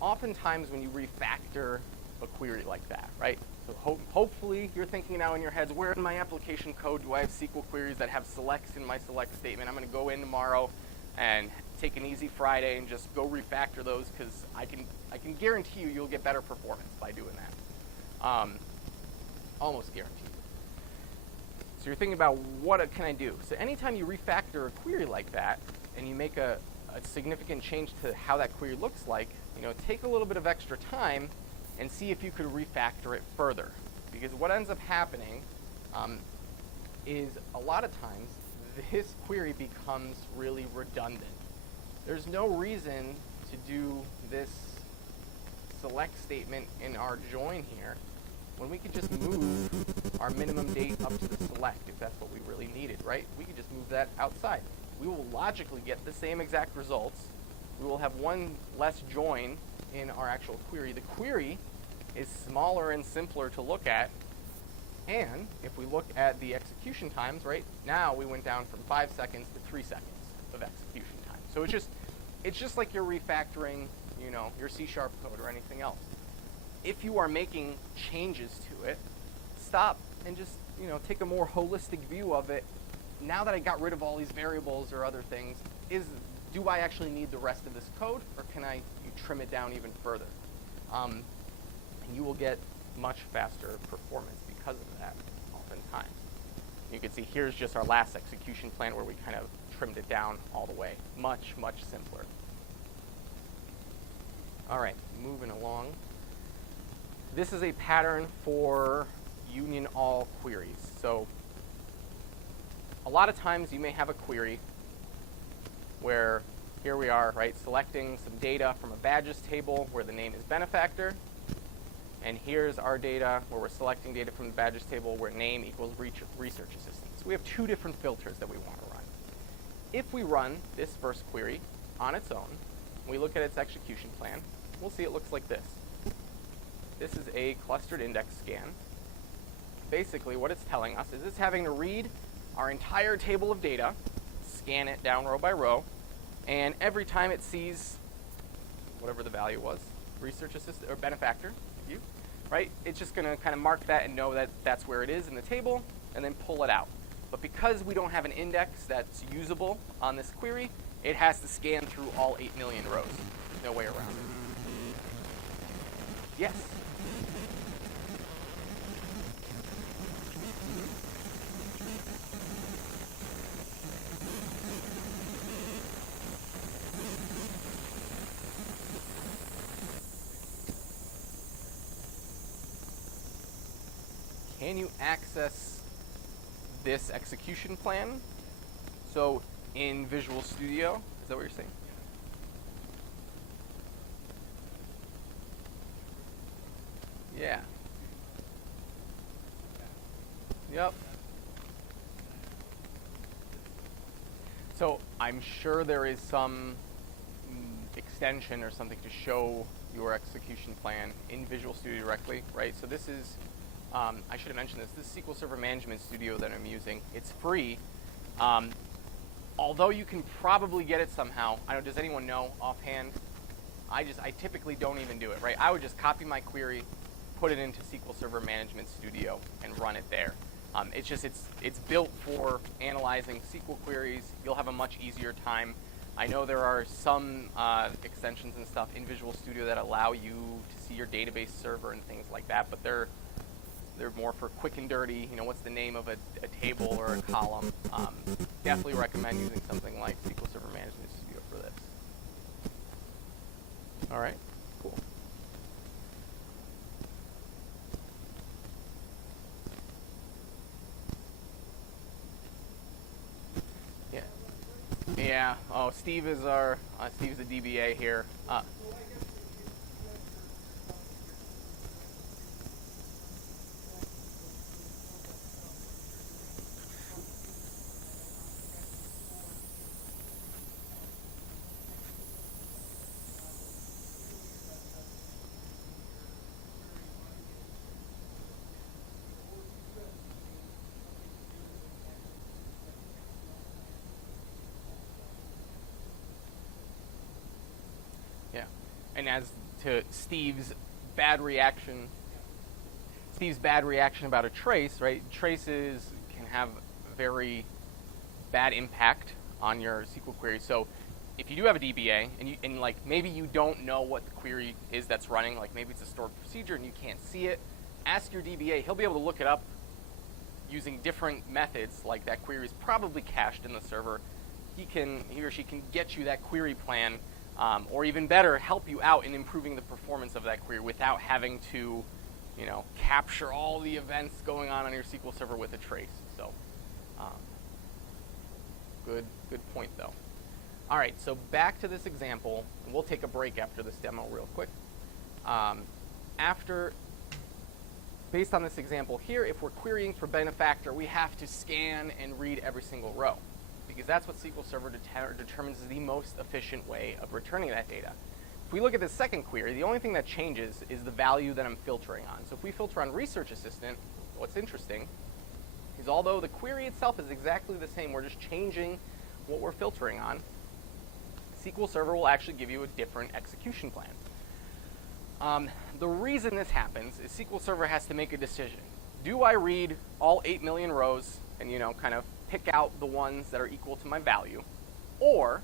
oftentimes when you refactor a query like that, right? So hopefully you're thinking now in your heads, where in my application code do I have SQL queries that have selects in my select statement? I'm going to go in tomorrow and take an easy Friday and just go refactor those, because I can guarantee you'll get better performance by doing that. Almost guaranteed. So you're thinking about, what can I do? So anytime you refactor a query like that and you make a significant change to how that query looks like, take a little bit of extra time and see if you could refactor it further. Because what ends up happening is a lot of times this query becomes really redundant. There's no reason to do this select statement in our join here when we could just move our minimum date up to the select if that's what we really needed, right? We could just move that outside. We will logically get the same exact results. We will have one less join in our actual query. The query is smaller and simpler to look at. And if we look at the execution times, right, now we went down from 5 seconds to 3 seconds of execution time. So it's just like you're refactoring, you know, your C# code or anything else. If you are making changes to it, stop and just, you know, take a more holistic view of it. Now that I got rid of all these variables or other things, do I actually need the rest of this code, or can I trim it down even further? And you will get much faster performance because of that, oftentimes. You can see here's just our last execution plan where we kind of trimmed it down all the way. Much, much simpler. All right, moving along. This is a pattern for union all queries. So a lot of times you may have a query where here we are, right, selecting some data from a badges table where the name is benefactor. And here's our data where we're selecting data from the badges table where name equals research assistant. So we have two different filters that we want to run. If we run this first query on its own, we look at its execution plan, we'll see it looks like this. This is a clustered index scan. Basically what it's telling us is it's having to read our entire table of data, scan it down row by row, and every time it sees whatever the value was, research assistant or benefactor, right? It's just going to kind of mark that and know that that's where it is in the table and then pull it out. But because we don't have an index that's usable on this query, it has to scan through all 8 million rows. No way around it. Yes? Can you access this execution plan? So in Visual Studio, is that what you're saying? Yeah. Yep. So I'm sure there is some extension or something to show your execution plan in Visual Studio directly, right? So this is I should have mentioned this. This is SQL Server Management Studio that I'm using. It's free. Although you can probably get it somehow. I don't, does anyone know offhand? I typically don't even do it, right? I would just copy my query, put it into SQL Server Management Studio, and run it there. It's built for analyzing SQL queries. You'll have a much easier time. I know there are some extensions and stuff in Visual Studio that allow you to see your database server and things like that, but they're more for quick and dirty, you know, what's the name of a table or a column. Definitely recommend using something like SQL Server Management Studio for this. All right, cool. Yeah. Yeah. Oh, Steve is Steve's a DBA here. Yeah, and as to Steve's bad reaction about a trace, right? Traces can have very bad impact on your SQL query. So if you do have a DBA and like maybe you don't know what the query is that's running, like maybe it's a stored procedure and you can't see it, ask your DBA. He'll be able to look it up using different methods. Like that query is probably cached in the server. He or she can get you that query plan. Or even better, help you out in improving the performance of that query without having to, you know, capture all the events going on your SQL Server with a trace. So, good point though. All right, so back to this example, and we'll take a break after this demo real quick. Based on this example here, if we're querying for benefactor, we have to scan and read every single row, because that's what SQL Server determines is the most efficient way of returning that data. If we look at the second query, the only thing that changes is the value that I'm filtering on. So if we filter on Research Assistant, what's interesting is although the query itself is exactly the same, we're just changing what we're filtering on, SQL Server will actually give you a different execution plan. The reason this happens is SQL Server has to make a decision. Do I read all 8 million rows and, kind of pick out the ones that are equal to my value? Or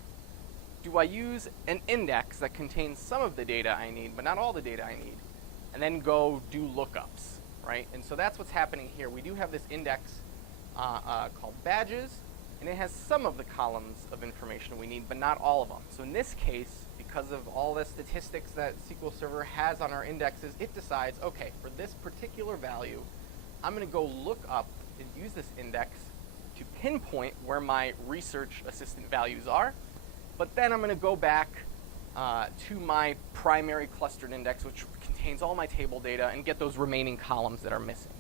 do I use an index that contains some of the data I need, but not all the data I need, and then go do lookups, right? And so that's what's happening here. We do have this index called badges, and it has some of the columns of information we need, but not all of them. So in this case, because of all the statistics that SQL Server has on our indexes, it decides, okay, for this particular value, I'm going to go look up and use this index to pinpoint where my Research Assistant values are, but then I'm going to go back to my primary clustered index, which contains all my table data, and get those remaining columns that are missing.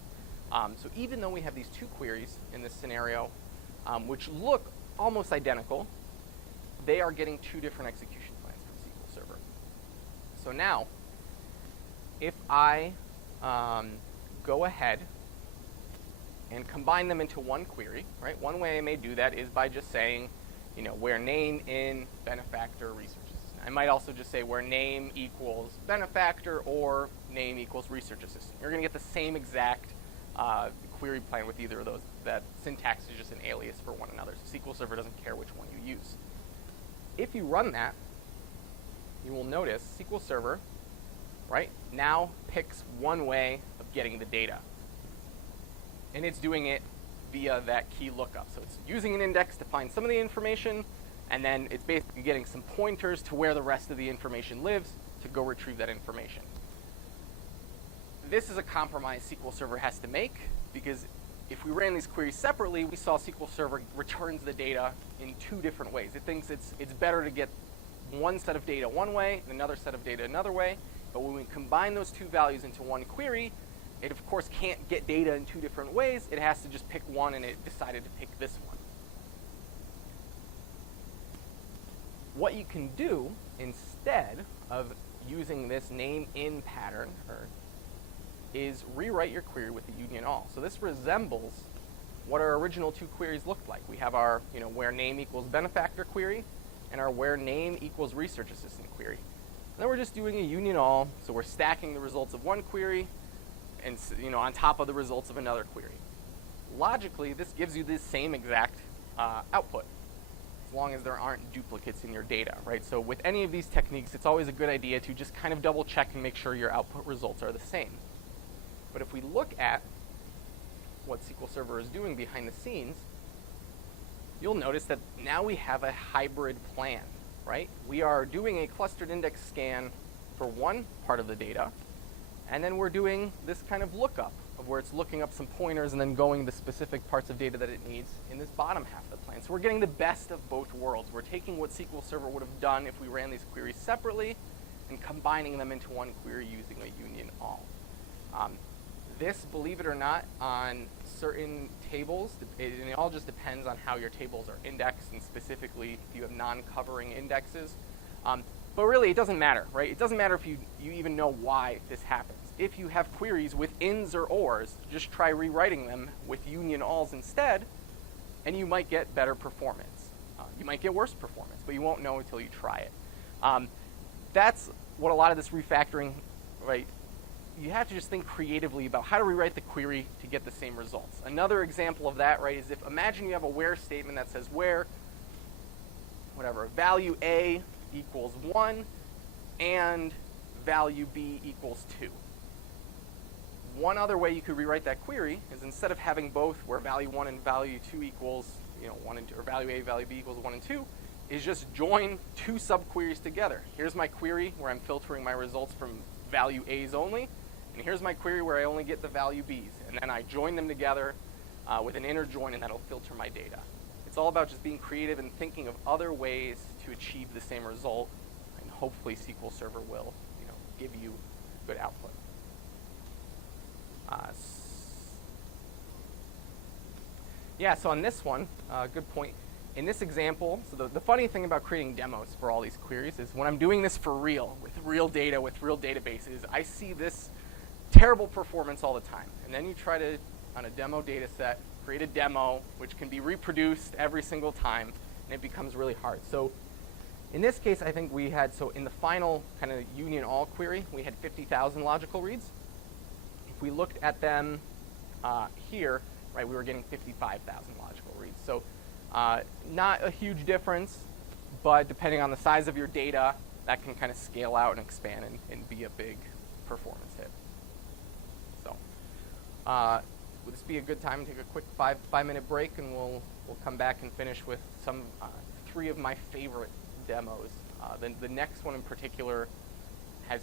So even though we have these two queries in this scenario, which look almost identical, they are getting two different execution plans from SQL Server. So now, if I go ahead and combine them into one query, right? One way I may do that is by just saying, where name in benefactor research assistant. I might also just say where name equals benefactor or name equals research assistant. You're going to get the same exact query plan with either of those. That syntax is just an alias for one another. So SQL Server doesn't care which one you use. If you run that, you will notice SQL Server, right, now picks one way of getting the data. And it's doing it via that key lookup. So it's using an index to find some of the information, and then it's basically getting some pointers to where the rest of the information lives to go retrieve that information. This is a compromise SQL Server has to make, because if we ran these queries separately, we saw SQL Server returns the data in two different ways. It thinks it's better to get one set of data one way and another set of data another way. But when we combine those two values into one query, it of course can't get data in two different ways. It has to just pick one, and it decided to pick this one. What you can do instead of using this name in pattern is rewrite your query with the union all. So this resembles what our original two queries looked like. We have our where name equals benefactor query and our where name equals research assistant query. And then we're just doing a union all, so we're stacking the results of one query and on top of the results of another query. Logically, this gives you this same exact output, as long as there aren't duplicates in your data, right? So with any of these techniques, it's always a good idea to just kind of double check and make sure your output results are the same. But if we look at what SQL Server is doing behind the scenes, you'll notice that now we have a hybrid plan, right? We are doing a clustered index scan for one part of the data, and then we're doing this kind of lookup of where it's looking up some pointers and then going the specific parts of data that it needs in this bottom half of the plan. So we're getting the best of both worlds. We're taking what SQL Server would have done if we ran these queries separately and combining them into one query using a union all. This, believe it or not, on certain tables, it all just depends on how your tables are indexed, and specifically if you have non-covering indexes. But really, it doesn't matter, right? It doesn't matter if you even know why this happens. If you have queries with ins or ors, just try rewriting them with union alls instead, and you might get better performance. You might get worse performance, but you won't know until you try it. That's what a lot of this refactoring, right? You have to just think creatively about how to rewrite the query to get the same results. Another example of that, right, is imagine you have a where statement that says where, value A equals 1 and value B equals 2. One other way you could rewrite that query is instead of having both where value 1 and value 2 equals 1 and 2, or value A, value B equals 1 and 2, is just join two subqueries together. Here's my query where I'm filtering my results from value A's only, and here's my query where I only get the value B's. And then I join them together with an inner join, and that'll filter my data. It's all about just being creative and thinking of other ways to achieve the same result, and hopefully SQL Server will give you good output. Yeah, so on this one, good point. In this example, so the funny thing about creating demos for all these queries is when I'm doing this for real, with real data, with real databases, I see this terrible performance all the time. And then you try to, on a demo data set, create a demo which can be reproduced every single time, and it becomes really hard. So in this case, I think we had, so in the final kind of union all query, we had 50,000 logical reads. If we looked at them here, right, we were getting 55,000 logical reads. So not a huge difference, but depending on the size of your data, that can kind of scale out and expand and be a big performance hit. So would this be a good time to take a quick five-minute break, and we'll come back and finish with some 3 of my favorite demos. The next one in particular has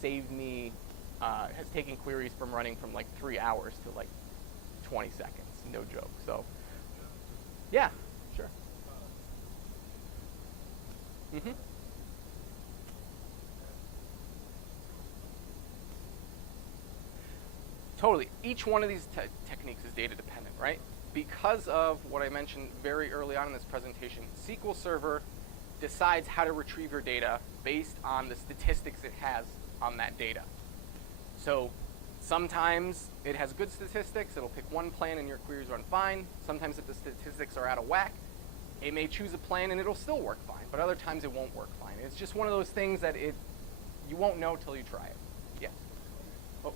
saved me, has taken queries from running from like 3 hours to like 20 seconds, no joke. So, yeah, sure. Mm-hmm. Totally. Each one of these techniques is data dependent, right? Because of what I mentioned very early on in this presentation, SQL Server decides how to retrieve your data based on the statistics it has on that data. So sometimes it has good statistics, it'll pick one plan and your queries run fine. Sometimes if the statistics are out of whack, it may choose a plan and it'll still work fine, but other times it won't work fine. It's just one of those things that you won't know till you try it. Yes. Oh.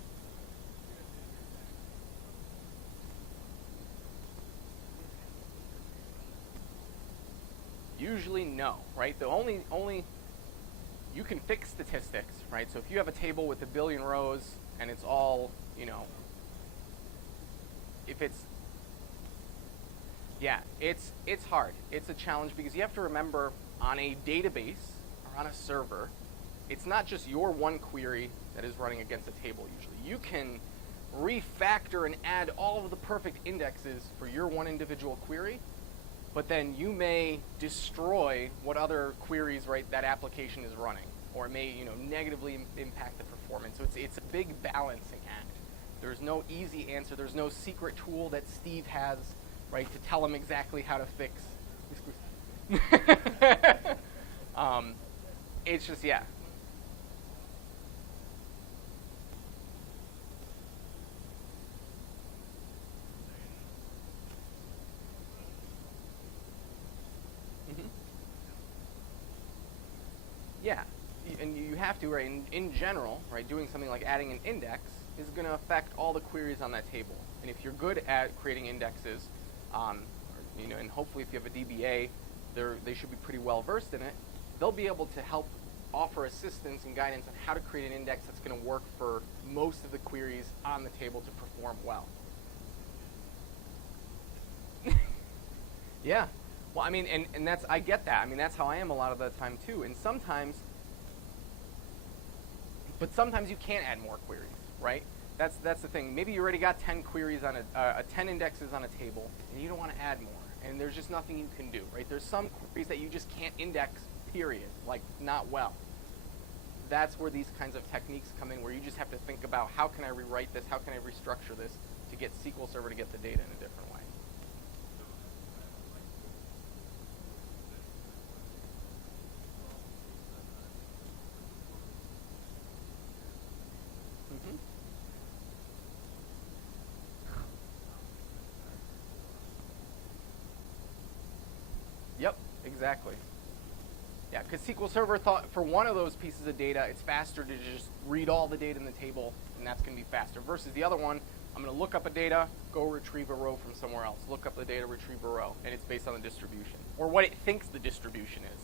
Usually no, right? The only you can fix statistics, right? So if you have a table with 1 billion rows and it's all, you know, if it's, yeah, it's hard. It's a challenge because you have to remember on a database or on a server, it's not just your one query that is running against a table usually. You can refactor and add all of the perfect indexes for your one individual query, but then you may destroy what other queries, right, that application is running, or it may, you know, negatively impact the performance. So it's a big balancing act. There's no easy answer. There's no secret tool that Steve has, right, to tell him exactly how to fix. It's just, yeah. Yeah, and you have to, right, in general, right, doing something like adding an index is going to affect all the queries on that table. And if you're good at creating indexes, you know, and hopefully if you have a DBA, they should be pretty well versed in it, they'll be able to help offer assistance and guidance on how to create an index that's going to work for most of the queries on the table to perform well. Yeah. Well, I mean, and that's, I get that. I mean, that's how I am a lot of the time too. And sometimes, but sometimes you can't add more queries, right? That's the thing. Maybe you already got 10 queries on 10 indexes on a table, and you don't want to add more. And there's just nothing you can do, right? There's some queries that you just can't index, period, like not well. That's where these kinds of techniques come in, where you just have to think about how can I rewrite this, how can I restructure this to get SQL Server to get the data in a different way. Yep, exactly. Yeah, because SQL Server thought for one of those pieces of data, it's faster to just read all the data in the table, and that's going to be faster. Versus the other one, I'm going to look up a data, go retrieve a row from somewhere else. Look up the data, retrieve a row, and it's based on the distribution, or what it thinks the distribution is.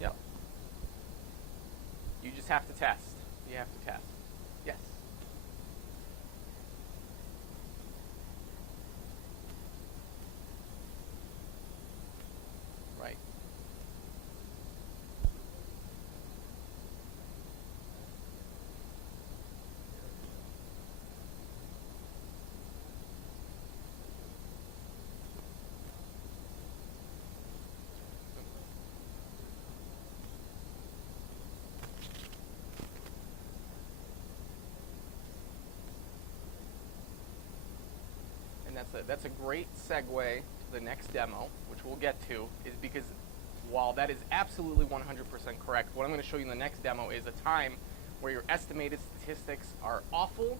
Yep. You just have to test. You have to test. Yes. Right. that's a great segue to the next demo, which we'll get to, is because while that is absolutely 100% correct, what I'm going to show you in the next demo is a time where your estimated statistics are awful,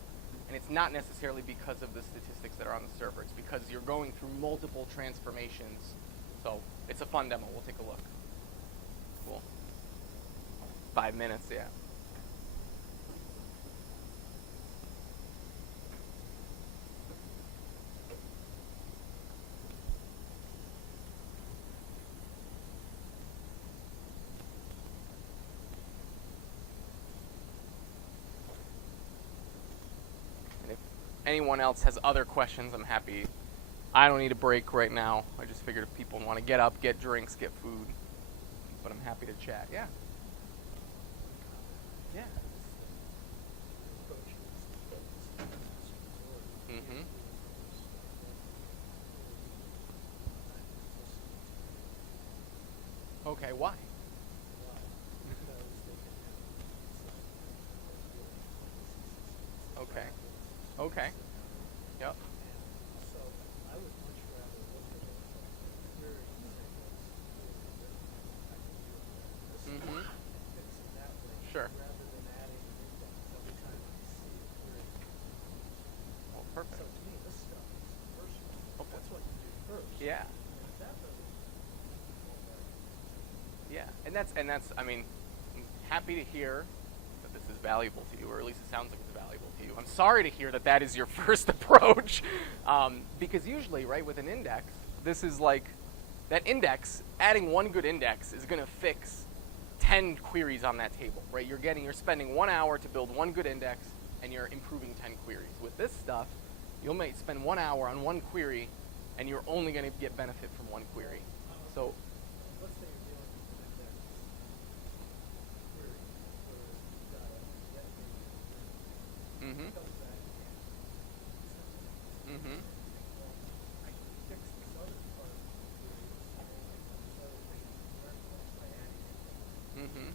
and it's not necessarily because of the statistics that are on the server. It's because you're going through multiple transformations. So it's a fun demo. We'll take a look. Cool. 5 minutes, yeah. Anyone else has other questions, I'm happy. I don't need a break right now. I just figured if people want to get up, get drinks, get food, but I'm happy to chat. Yeah. Yeah. Mhm. Okay, why? Okay. Okay. Yep. So I would much rather look at it from query Mhm. fix it that way, Sure. rather than adding an index every time I see a query. Well, So perfect. to me, this stuff is the first one. Okay. That's what you do first. Yeah. And if that doesn't well, Yeah. And that's I mean, I'm happy to hear that this is valuable to you, or at least it sounds like it's valuable to you. I'm sorry to hear that that is your first approach, because usually, right, with an index, this is like, that index, adding one good index is going to fix 10 queries on that table, right? You're spending 1 hour to build one good index, and you're improving 10 queries. With this stuff, you might spend 1 hour on one query, and you're only going to get benefit from one query. So, let's say you're dealing with an index query where you've got a dedicated query. mm-hmm, Comes back and mm-hmm, I can fix this other part of the query, this other thing by adding it. mm-hmm.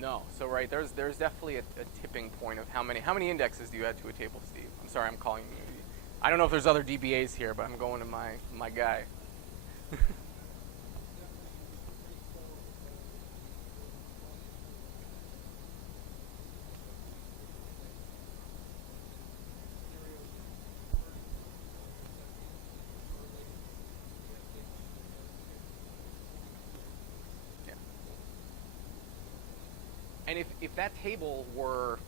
No, so right, there's definitely a tipping point of how many indexes do you add to a table, Steve? I'm sorry, I'm calling you. I don't know if there's other DBAs here, but I'm going to my guy. Yeah. And if that table were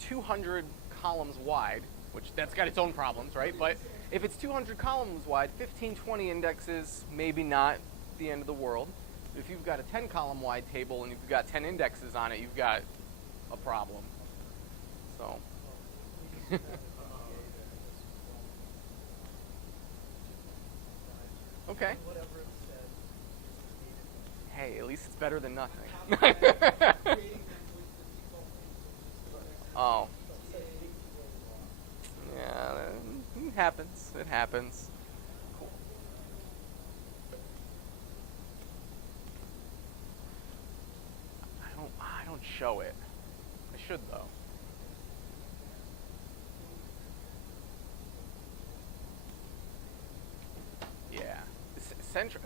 200 columns wide, which that's got its own problems, right? But if it's 200 columns wide, 15, 20 indexes, maybe not the end of the world. If you've got a 10 column wide table and you've got 10 indexes on it, you've got a problem. So. Okay. Whatever it said, Hey, at least it's better than nothing. Oh. Yeah, it happens. It happens. Cool. I don't show it. I should though. Yeah.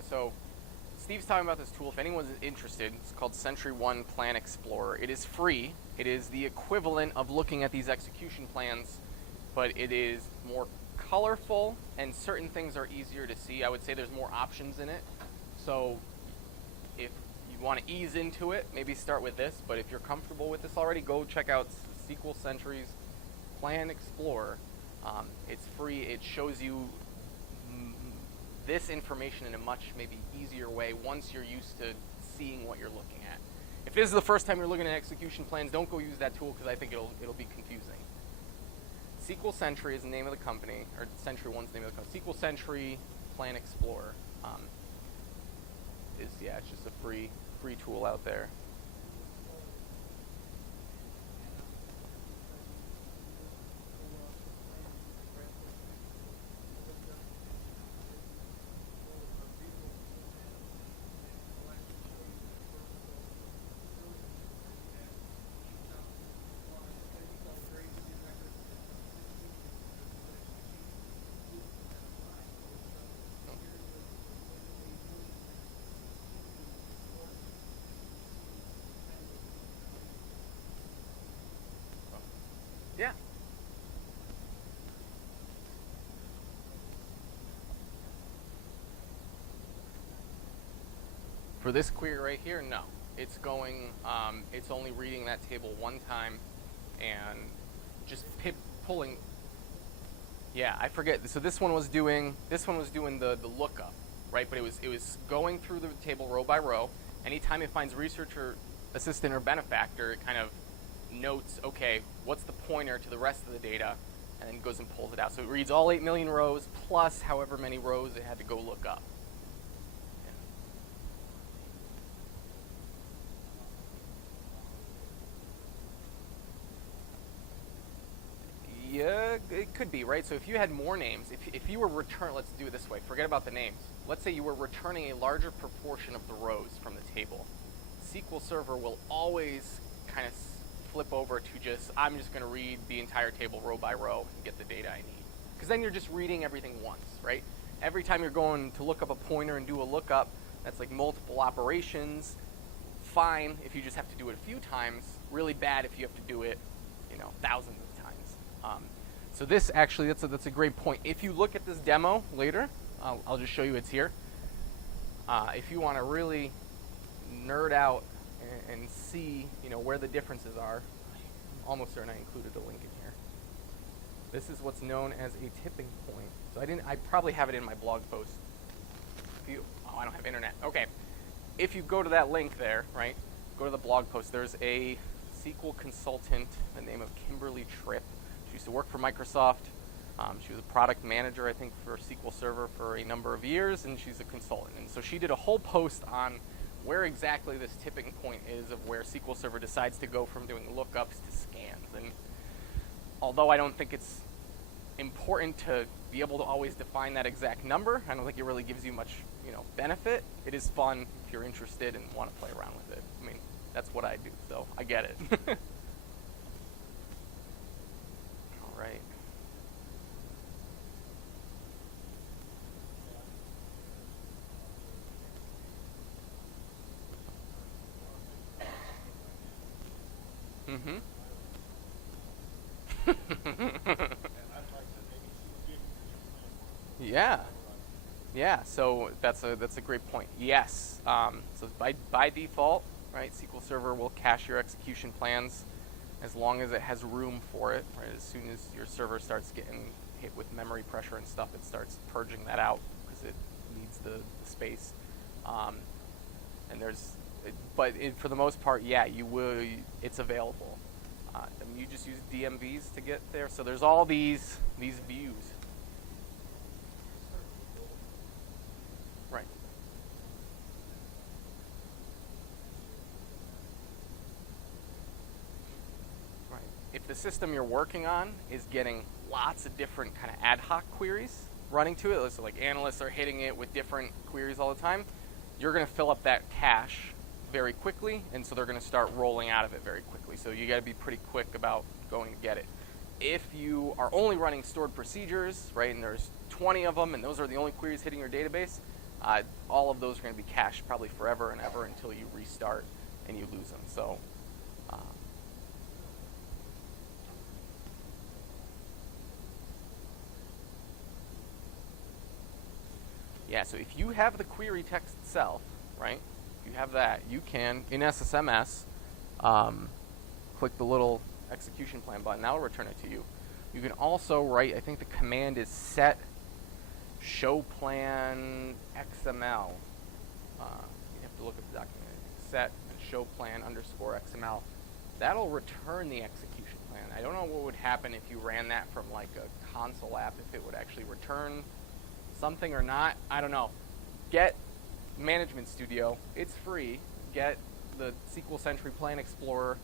So Steve's talking about this tool. If anyone's interested, it's called SentryOne Plan Explorer. It is free. It is the equivalent of looking at these execution plans, but it is more colorful and certain things are easier to see. I would say there's more options in it. So if you want to ease into it, maybe start with this, but if you're comfortable with this already, go check out SQL Sentry's Plan Explorer. It's free. It shows you this information in a much maybe easier way once you're used to seeing what you're looking at. If this is the first time you're looking at execution plans, don't go use that tool because I think it'll be confusing. SQL Sentry is the name of the company, or SentryOne's the name of the company. SQL Sentry Plan Explorer it's just a free tool out there. For this query right here, no. It's going, it's only reading that table one time and just pulling. Yeah, I forget. So this one was doing the lookup, right? But it was going through the table row by row. Anytime it finds researcher, assistant, or benefactor, it kind of notes, okay, what's the pointer to the rest of the data, and then goes and pulls it out. So it reads all 8 million rows plus however many rows it had to go look up. Yeah, it could be, right? So if you had more names, if you were let's do it this way, forget about the names. Let's say you were returning a larger proportion of the rows from the table. SQL Server will always kind of flip over to I'm just going to read the entire table row by row and get the data I need. Because then you're just reading everything once, right? Every time you're going to look up a pointer and do a lookup, that's like multiple operations. Fine if you just have to do it a few times. Really bad if you have to do it, thousands of times. So this actually, that's a great point. If you look at this demo later, I'll just show you it's here. If you want to really nerd out and see, where the differences are, I'm almost certain I included a link in here. This is what's known as a tipping point. So I probably have it in my blog post. I don't have internet. Okay. If you go to that link there, right, go to the blog post, there's a SQL consultant, the name of Kimberly Tripp. She used to work for Microsoft. She was a product manager, I think, for SQL Server for a number of years, and she's a consultant. And so she did a whole post on where exactly this tipping point is of where SQL Server decides to go from doing lookups to scans. And although I don't think it's important to be able to always define that exact number, I don't think it really gives you much, benefit. It is fun if you're interested and want to play around with it. I mean, that's what I do, so I get it. All right. Mm-hmm. Yeah. Yeah, so that's a great point. Yes. So by default, right, SQL Server will cache your execution plans as long as it has room for it, right? As soon as your server starts getting hit with memory pressure and stuff, it starts purging that out because it needs the space. And for the most part, yeah, it's available. And you just use DMVs to get there. So there's all these views. Right. Right. If the system you're working on is getting lots of different kind of ad hoc queries running to it, so like analysts are hitting it with different queries all the time, you're going to fill up that cache very quickly, and so they're going to start rolling out of it very quickly. So you got to be pretty quick about going to get it. If you are only running stored procedures, right, and there's 20 of them, and those are the only queries hitting your database, all of those are going to be cached probably forever and ever until you restart and you lose them. So yeah, so if you have the query text itself, right, if you have that, you can, in SSMS, click the little execution plan button. That will return it to you. You can also write, I think the command is set show plan XML. You have to look at the document. Set show plan _ XML. That'll return the execution plan. I don't know what would happen if you ran that from like a console app, if it would actually return something or not. I don't know. Get Management Studio. It's free. Get the SQL Sentry Plan Explorer.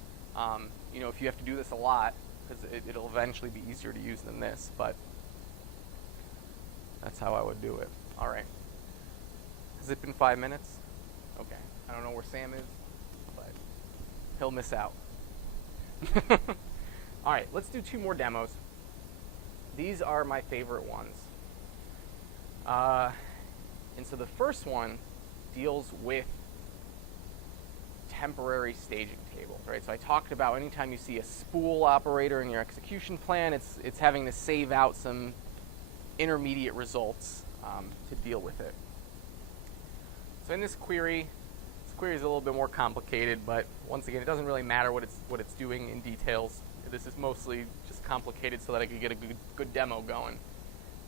If you have to do this a lot, because it'll eventually be easier to use than this, but that's how I would do it. All right. Has it been 5 minutes? Okay. I don't know where Sam is, but he'll miss out. All right, let's do 2 more demos. These are my favorite ones. And so the first one deals with temporary staging tables, right? So I talked about anytime you see a spool operator in your execution plan, it's having to save out some intermediate results to deal with it. So in this query, query is a little bit more complicated, but once again, it doesn't really matter what it's doing in details. This is mostly just complicated so that I could get a good demo going.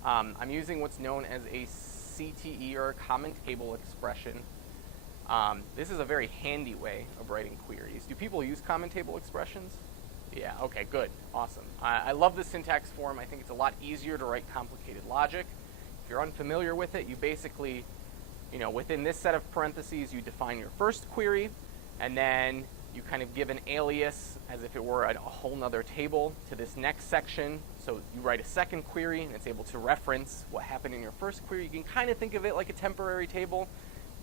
I'm using what's known as a CTE, or a common table expression. This is a very handy way of writing queries. Do people use common table expressions? Yeah, okay, good, awesome. I love the syntax form. I think it's a lot easier to write complicated logic. If you're unfamiliar with it, you basically, within this set of parentheses, you define your first query, and then you kind of give an alias as if it were a whole nother table to this next section. So you write a second query, and it's able to reference what happened in your first query. You can kind of think of it like a temporary table,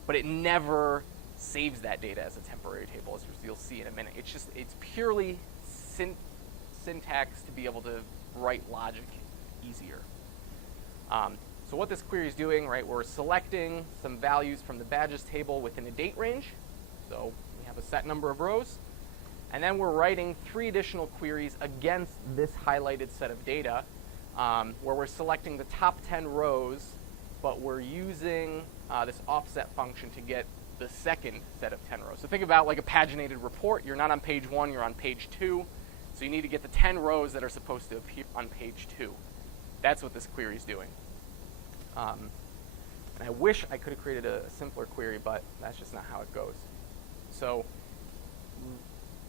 but it never saves that data as a temporary table, as you'll see in a minute. It's purely syntax to be able to write logic easier. So what this query is doing, right, we're selecting some values from the badges table within a date range. So we have a set number of rows. And then we're writing 3 additional queries against this highlighted set of data, where we're selecting the top 10 rows, but we're using this offset function to get the second set of 10 rows. So think about like a paginated report. You're not on page 1, you're on page 2. So you need to get the 10 rows that are supposed to appear on page 2. That's what this query is doing. And I wish I could have created a simpler query, but that's just not how it goes. So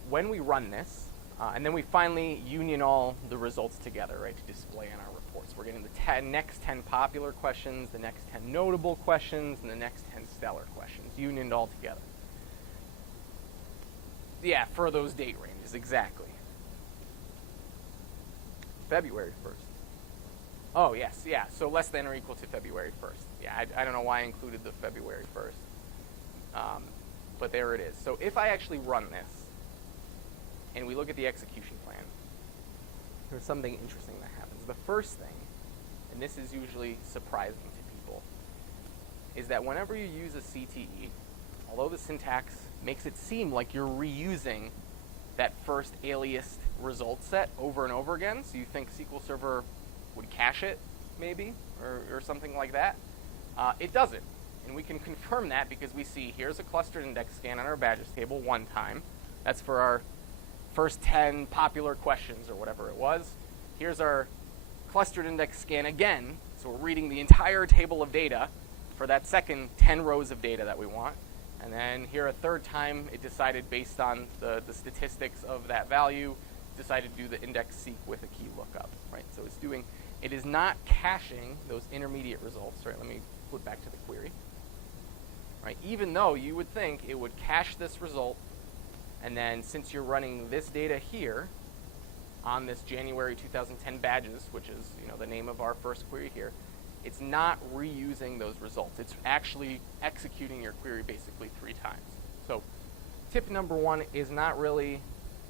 when we run this, and then we finally union all the results together, right, to display in our reports. We're getting the next 10 popular questions, the next 10 notable questions, and the next 10 stellar questions, unioned all together. Yeah, for those date ranges, exactly. February 1st. Oh, yes, yeah, so less than or equal to February 1st. Yeah, I don't know why I included the February 1st. But there it is. So if I actually run this, and we look at the execution plan, there's something interesting that happens. The first thing, and this is usually surprising to people, is that whenever you use a CTE, although the syntax makes it seem like you're reusing that first aliased result set over and over again, so you think SQL Server would cache it, maybe, or something like that, it doesn't. And we can confirm that because we see here's a clustered index scan on our badges table one time. That's for our first 10 popular questions or whatever it was. Here's our clustered index scan again. So we're reading the entire table of data for that second 10 rows of data that we want. And then here a third time, it decided based on the statistics of that value, decided to do the index seek with a key lookup, right? So it is not caching those intermediate results, right? Let me flip back to the query. Right, even though you would think it would cache this result, and then since you're running this data here on this January 2010 badges, which is the name of our first query here, it's not reusing those results. It's actually executing your query basically 3 times. So tip number 1 is not really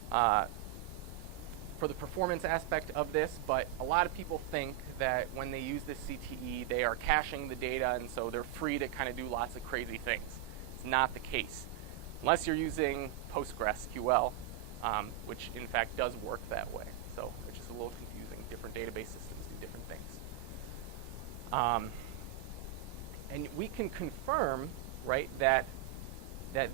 for the performance aspect of this, but a lot of people think that when they use this CTE, they are caching the data, and so they're free to kind of do lots of crazy things. It's not the case. Unless you're using PostgreSQL, which in fact does work that way. So it's just a little confusing. Different database systems do different things. And we can confirm, right, that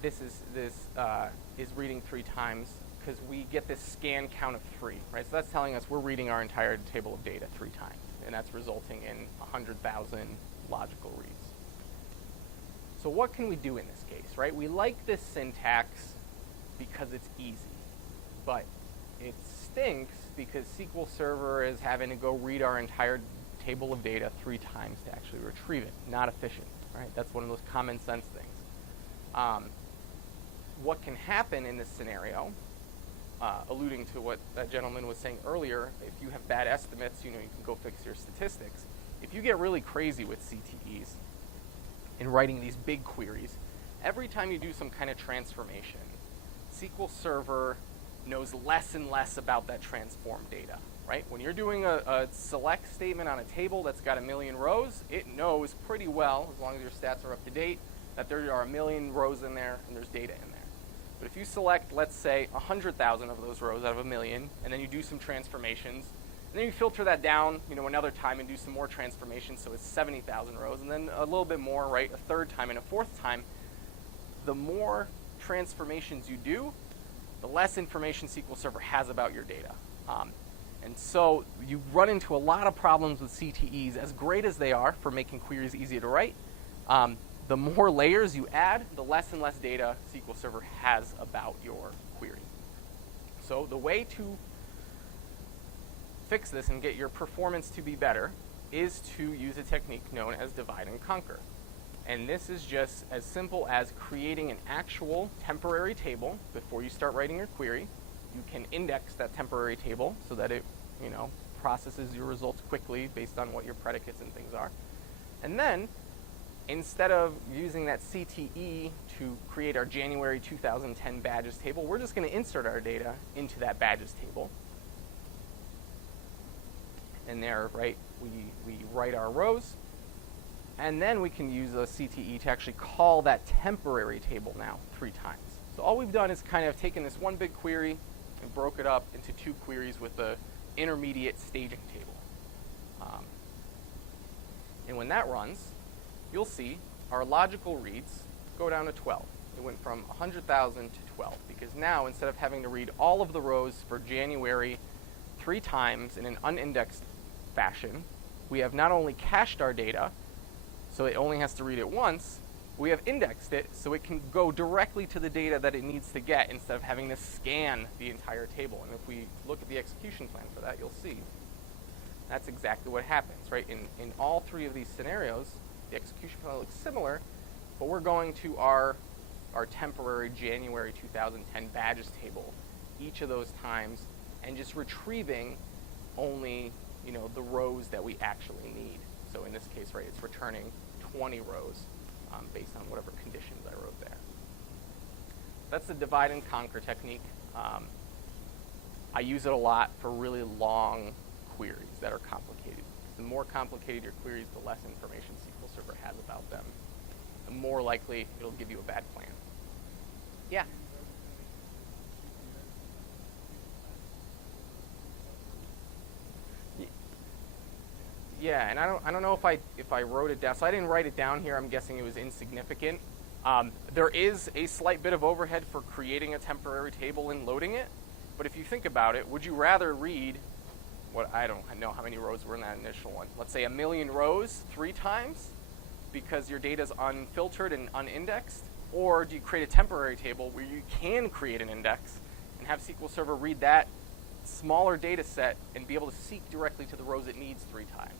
this is reading 3 times because we get this scan count of 3, right? So that's telling us we're reading our entire table of data 3 times, and that's resulting in 100,000 logical reads. So what can we do in this case, right? We like this syntax because it's easy, but it stinks because SQL Server is having to go read our entire table of data 3 times to actually retrieve it. Not efficient, right? That's one of those common sense things. What can happen in this scenario, alluding to what that gentleman was saying earlier, if you have bad estimates, you can go fix your statistics. If you get really crazy with CTEs in writing these big queries, every time you do some kind of transformation, SQL Server knows less and less about that transformed data, right? When you're doing a select statement on a table that's got 1 million rows, it knows pretty well, as long as your stats are up to date, that there are 1 million rows in there and there's data in there. But if you select, let's say, 100,000 of those rows out of 1 million, and then you do some transformations, and then you filter that down, another time and do some more transformations, so it's 70,000 rows, and then a little bit more, right, a third time and a fourth time, the more transformations you do, the less information SQL Server has about your data. And so you run into a lot of problems with CTEs, as great as they are for making queries easy to write. The more layers you add, the less and less data SQL Server has about your query. So the way to fix this and get your performance to be better is to use a technique known as divide and conquer. And this is just as simple as creating an actual temporary table before you start writing your query. You can index that temporary table so that it, processes your results quickly based on what your predicates and things are. And then, instead of using that CTE to create our January 2010 badges table, we're just going to insert our data into that badges table. And there, right, we write our rows. And then we can use a CTE to actually call that temporary table now 3 times. So all we've done is kind of taken this one big query and broke it up into 2 queries with the intermediate staging table. And when that runs, you'll see our logical reads go down to 12. It went from 100,000 to 12 because now instead of having to read all of the rows for January 3 times in an unindexed fashion, we have not only cached our data, so it only has to read it once, we have indexed it so it can go directly to the data that it needs to get instead of having to scan the entire table. And if we look at the execution plan for that, you'll see that's exactly what happens, right? In all 3 of these scenarios, the execution plan looks similar, but we're going to our temporary January 2010 badges table each of those times and just retrieving only, the rows that we actually need. So in this case, right, it's returning 20 rows based on whatever conditions I wrote there. That's the divide and conquer technique. I use it a lot for really long queries that are complicated. The more complicated your queries, the less information SQL Server has about them. The more likely it'll give you a bad plan. Yeah. Yeah, and I don't know if I wrote it down. So I didn't write it down here. I'm guessing it was insignificant. There is a slight bit of overhead for creating a temporary table and loading it. But if you think about it, would you rather read I don't know how many rows were in that initial one. Let's say 1 million rows 3 times because your data is unfiltered and unindexed? Or do you create a temporary table where you can create an index and have SQL Server read that smaller data set and be able to seek directly to the rows it needs 3 times?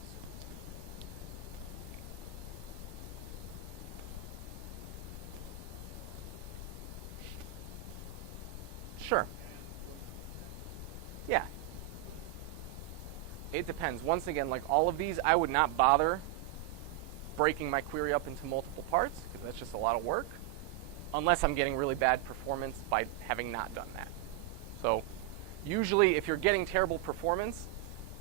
Sure. Yeah. It depends. Once again, like all of these, I would not bother breaking my query up into multiple parts because that's just a lot of work, unless I'm getting really bad performance by having not done that. So usually if you're getting terrible performance,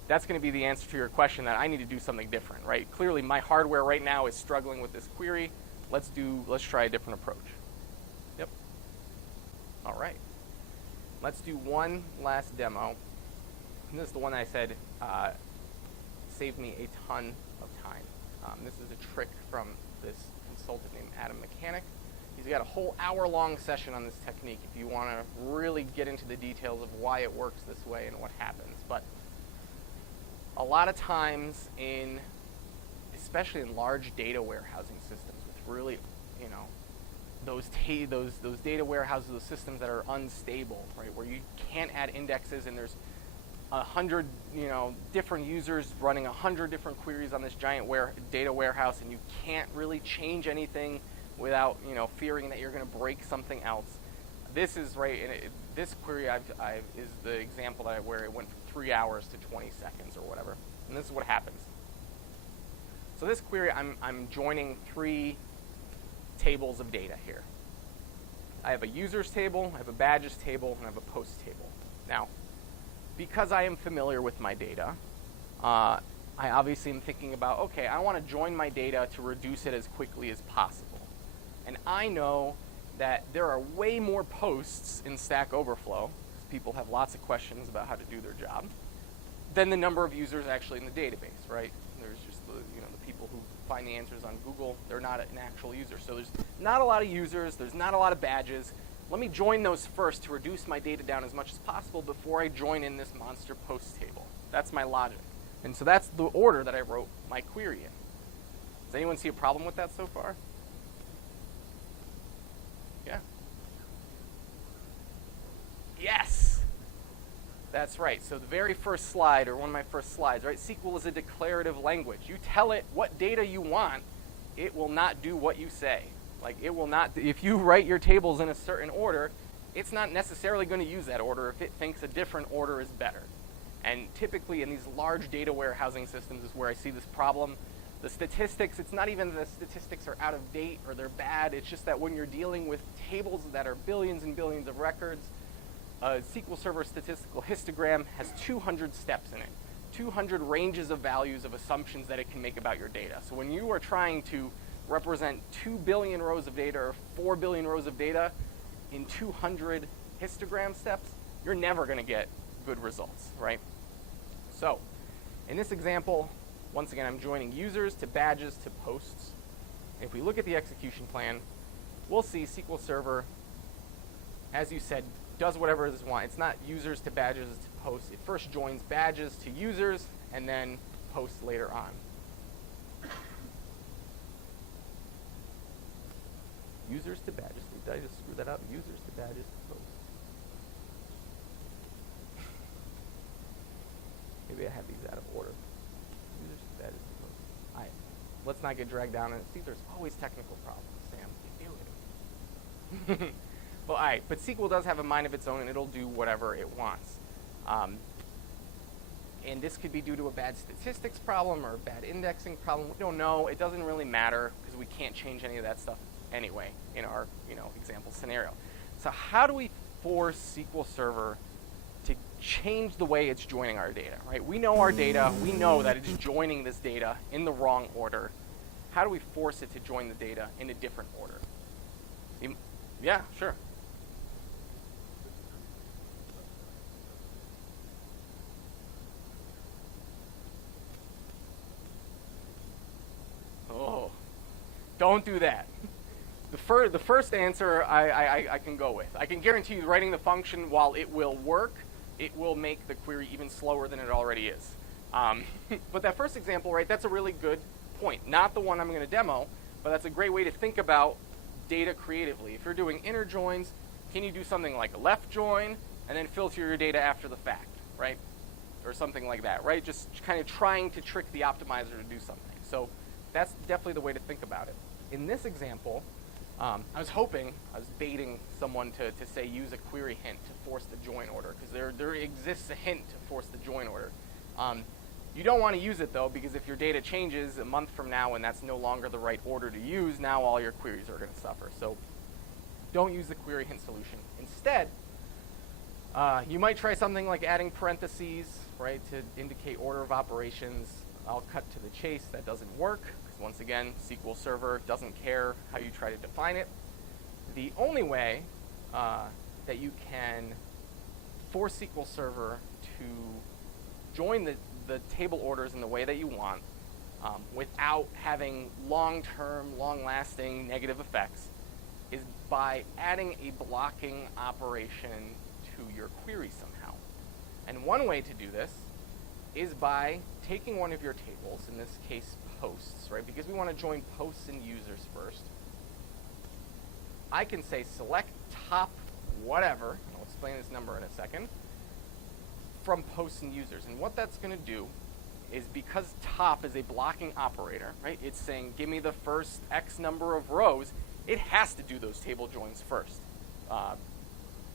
that's going to be the answer to your question that I need to do something different, right? Clearly my hardware right now is struggling with this query. Let's try a different approach. Yep. All right. Let's do one last demo. And this is the one that I said saved me a ton of time. This is a trick from this consultant named Adam Mechanic. He's got a whole hour-long session on this technique if you want to really get into the details of why it works this way and what happens. But a lot of times especially in large data warehousing systems with really, those data warehouses, those systems that are unstable, right, where you can't add indexes and there's 100, different users running 100 different queries on this giant data warehouse, and you can't really change anything without, fearing that you're going to break something else. This is right. And this query is the example where it went from 3 hours to 20 seconds or whatever. And this is what happens. So this query, I'm joining 3 tables of data here. I have a users table, I have a badges table, and I have a posts table. Now, because I am familiar with my data, I obviously am thinking about, okay, I want to join my data to reduce it as quickly as possible. And I know that there are way more posts in Stack Overflow, because people have lots of questions about how to do their job, than the number of users actually in the database, right? There's just the people who find the answers on Google. They're not an actual user. So there's not a lot of users. There's not a lot of badges. Let me join those first to reduce my data down as much as possible before I join in this monster post table. That's my logic. And so that's the order that I wrote my query in. Does anyone see a problem with that so far? Yeah? Yes! That's right. So the very first slide, or one of my first slides, right? SQL is a declarative language. You tell it what data you want, it will not do what you say. Like, it will not, if you write your tables in a certain order, it's not necessarily going to use that order if it thinks a different order is better. And typically in these large data warehousing systems is where I see this problem. The statistics, it's not even the statistics are out of date or they're bad. It's just that when you're dealing with tables that are billions and billions of records, a SQL Server statistical histogram has 200 steps in it, 200 ranges of values of assumptions that it can make about your data. So when you are trying to represent 2 billion rows of data or 4 billion rows of data in 200 histogram steps, you're never going to get good results, right? So in this example, once again, I'm joining users to badges to posts. If we look at the execution plan, we'll see SQL Server, as you said, does whatever it wants. It's not users to badges to posts. It first joins badges to users and then posts later on. Users to badges. Did I just screw that up? Users to badges to posts. Maybe I have these out of order. Users to badges to posts. All right. Let's not get dragged down in it. See, there's always technical problems, Sam. You do it. Well, all right. But SQL does have a mind of its own, and it'll do whatever it wants. And this could be due to a bad statistics problem or a bad indexing problem. We don't know. It doesn't really matter because we can't change any of that stuff anyway in our example scenario. So how do we force SQL Server to change the way it's joining our data, right? We know our data. We know that it's joining this data in the wrong order. How do we force it to join the data in a different order? Yeah, sure. Oh, don't do that. The first answer I can go with. I can guarantee you writing the function, while it will work, it will make the query even slower than it already is. But that first example, right, that's a really good point. Not the one I'm going to demo, but that's a great way to think about data creatively. If you're doing inner joins, can you do something like a left join and then filter your data after the fact, right? Or something like that, right? Just kind of trying to trick the optimizer to do something. So that's definitely the way to think about it. In this example, I was baiting someone to say use a query hint to force the join order, because there exists a hint to force the join order. You don't want to use it, though, because if your data changes a month from now and that's no longer the right order to use, now all your queries are going to suffer. So don't use the query hint solution. Instead, you might try something like adding parentheses, right, to indicate order of operations. I'll cut to the chase. That doesn't work. Once again, SQL Server doesn't care how you try to define it. The only way that you can force SQL Server to join the table orders in the way that you want without having long-term, long-lasting negative effects is by adding a blocking operation to your query somehow. And one way to do this is by taking one of your tables, in this case posts, right? Because we want to join posts and users first. I can say select top whatever, and I'll explain this number in a second, from posts and users. And what that's going to do is, because top is a blocking operator, right? It's saying give me the first X number of rows. It has to do those table joins first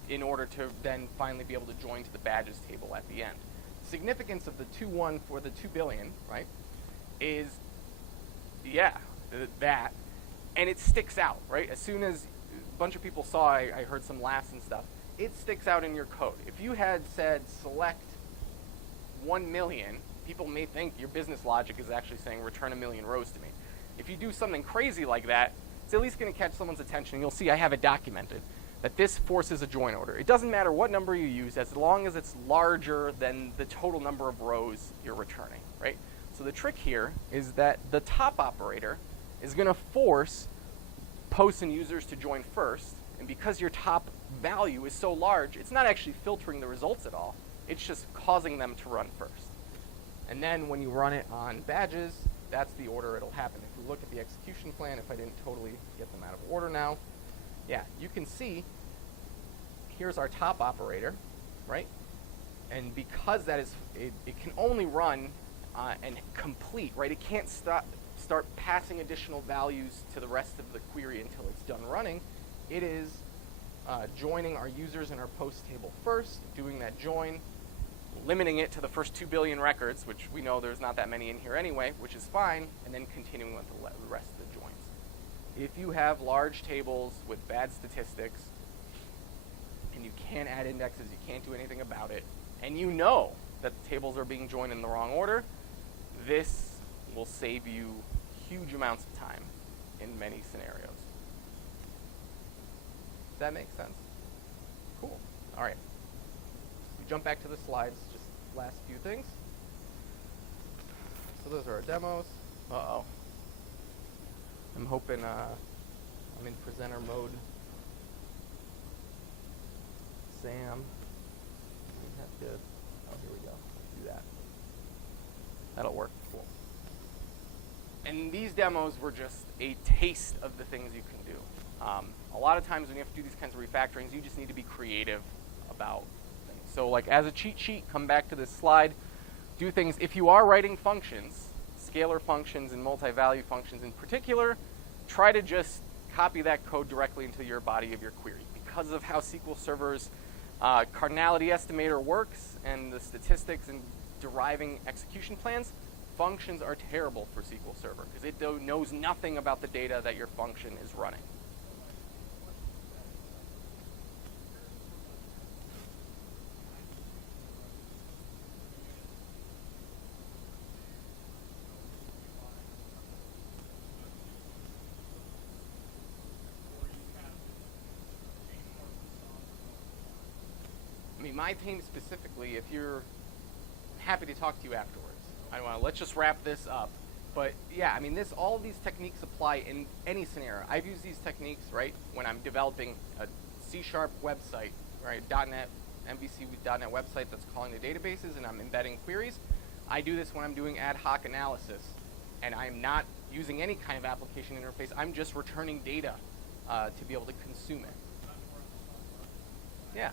in order to then finally be able to join to the badges table at the end. Significance of the 2-1 for the 2 billion, right, is, yeah, that, and it sticks out, right? As soon as a bunch of people saw, I heard some laughs and stuff, it sticks out in your code. If you had said select 1 million, people may think your business logic is actually saying return 1 million rows to me. If you do something crazy like that, it's at least going to catch someone's attention. You'll see I have it documented, that this forces a join order. It doesn't matter what number you use, as long as it's larger than the total number of rows you're returning, right? So the trick here is that the top operator is going to force posts and users to join first, and because your top value is so large, it's not actually filtering the results at all. It's just causing them to run first. And then when you run it on badges, that's the order it'll happen. If you look at the execution plan, if I didn't totally get them out of order now, yeah, you can see here's our top operator, right? And because that is, it can only run and complete, right? It can't start passing additional values to the rest of the query until it's done running. It is joining our users in our post table first, doing that join, limiting it to the first 2 billion records, which we know there's not that many in here anyway, which is fine, and then continuing with the rest of the joins. If you have large tables with bad statistics, and you can't add indexes, you can't do anything about it, and you know that the tables are being joined in the wrong order, this will save you huge amounts of time in many scenarios. Does that make sense? Cool. All right. We jump back to the slides, just last few things. So those are our demos. Uh-oh. I'm hoping I'm in presenter mode. Sam. We have to, oh, here we go. Let's do that. That'll work. Cool. And these demos were just a taste of the things you can do. A lot of times when you have to do these kinds of refactorings, you just need to be creative about things. So like as a cheat sheet, come back to this slide, do things. If you are writing functions, scalar functions and multi-value functions in particular, try to just copy that code directly into your body of your query. Because of how SQL Server's cardinality estimator works and the statistics and deriving execution plans, functions are terrible for SQL Server because it knows nothing about the data that your function is running. I mean, my team specifically, if you're happy to talk to you afterwards. Let's just wrap this up. But yeah, I mean, all of these techniques apply in any scenario. I've used these techniques, right, when I'm developing a C# website, right, .NET, MVC with .NET website that's calling the databases and I'm embedding queries. I do this when I'm doing ad hoc analysis and I'm not using any kind of application interface. I'm just returning data to be able to consume it. Yeah.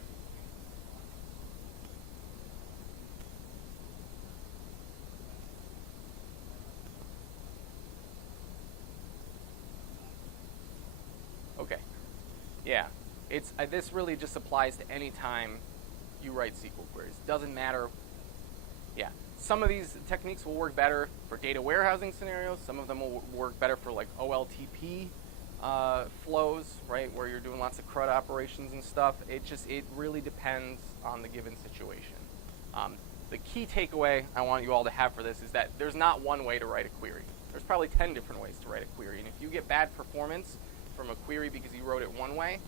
Okay. Yeah. This really just applies to any time you write SQL queries. Doesn't matter. Yeah. Some of these techniques will work better for data warehousing scenarios. Some of them will work better for like OLTP flows, right, where you're doing lots of CRUD operations and stuff. It really depends on the given situation. The key takeaway I want you all to have for this is that there's not one way to write a query. There's probably 10 different ways to write a query. And if you get bad performance from a query because you wrote it one way,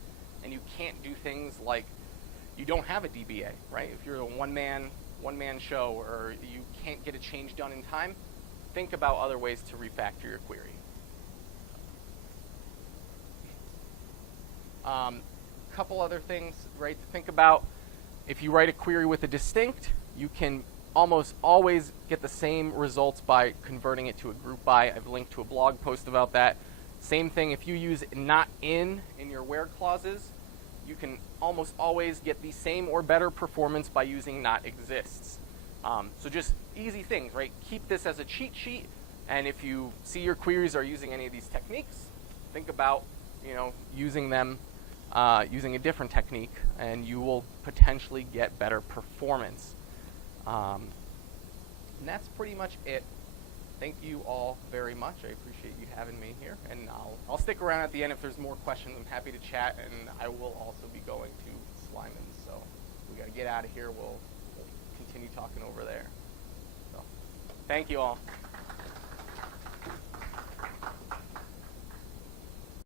and you can't do things like you don't have a DBA, right? If you're a one-man show or you can't get a change done in time, think about other ways to refactor your query. Couple other things, right, to think about. If you write a query with a distinct, you can almost always get the same results by converting it to a group by. I've linked to a blog post about that. Same thing if you use not in your where clauses, you can almost always get the same or better performance by using not exists. So just easy things, right? Keep this as a cheat sheet, and if you see your queries are using any of these techniques, think about using them, using a different technique, and you will potentially get better performance. And that's pretty much it. Thank you all very much. I appreciate you having me here, and I'll stick around at the end if there's more questions. I'm happy to chat, and I will also be going to Slyman's, so we got to get out of here. We'll continue talking over there. So, thank you all.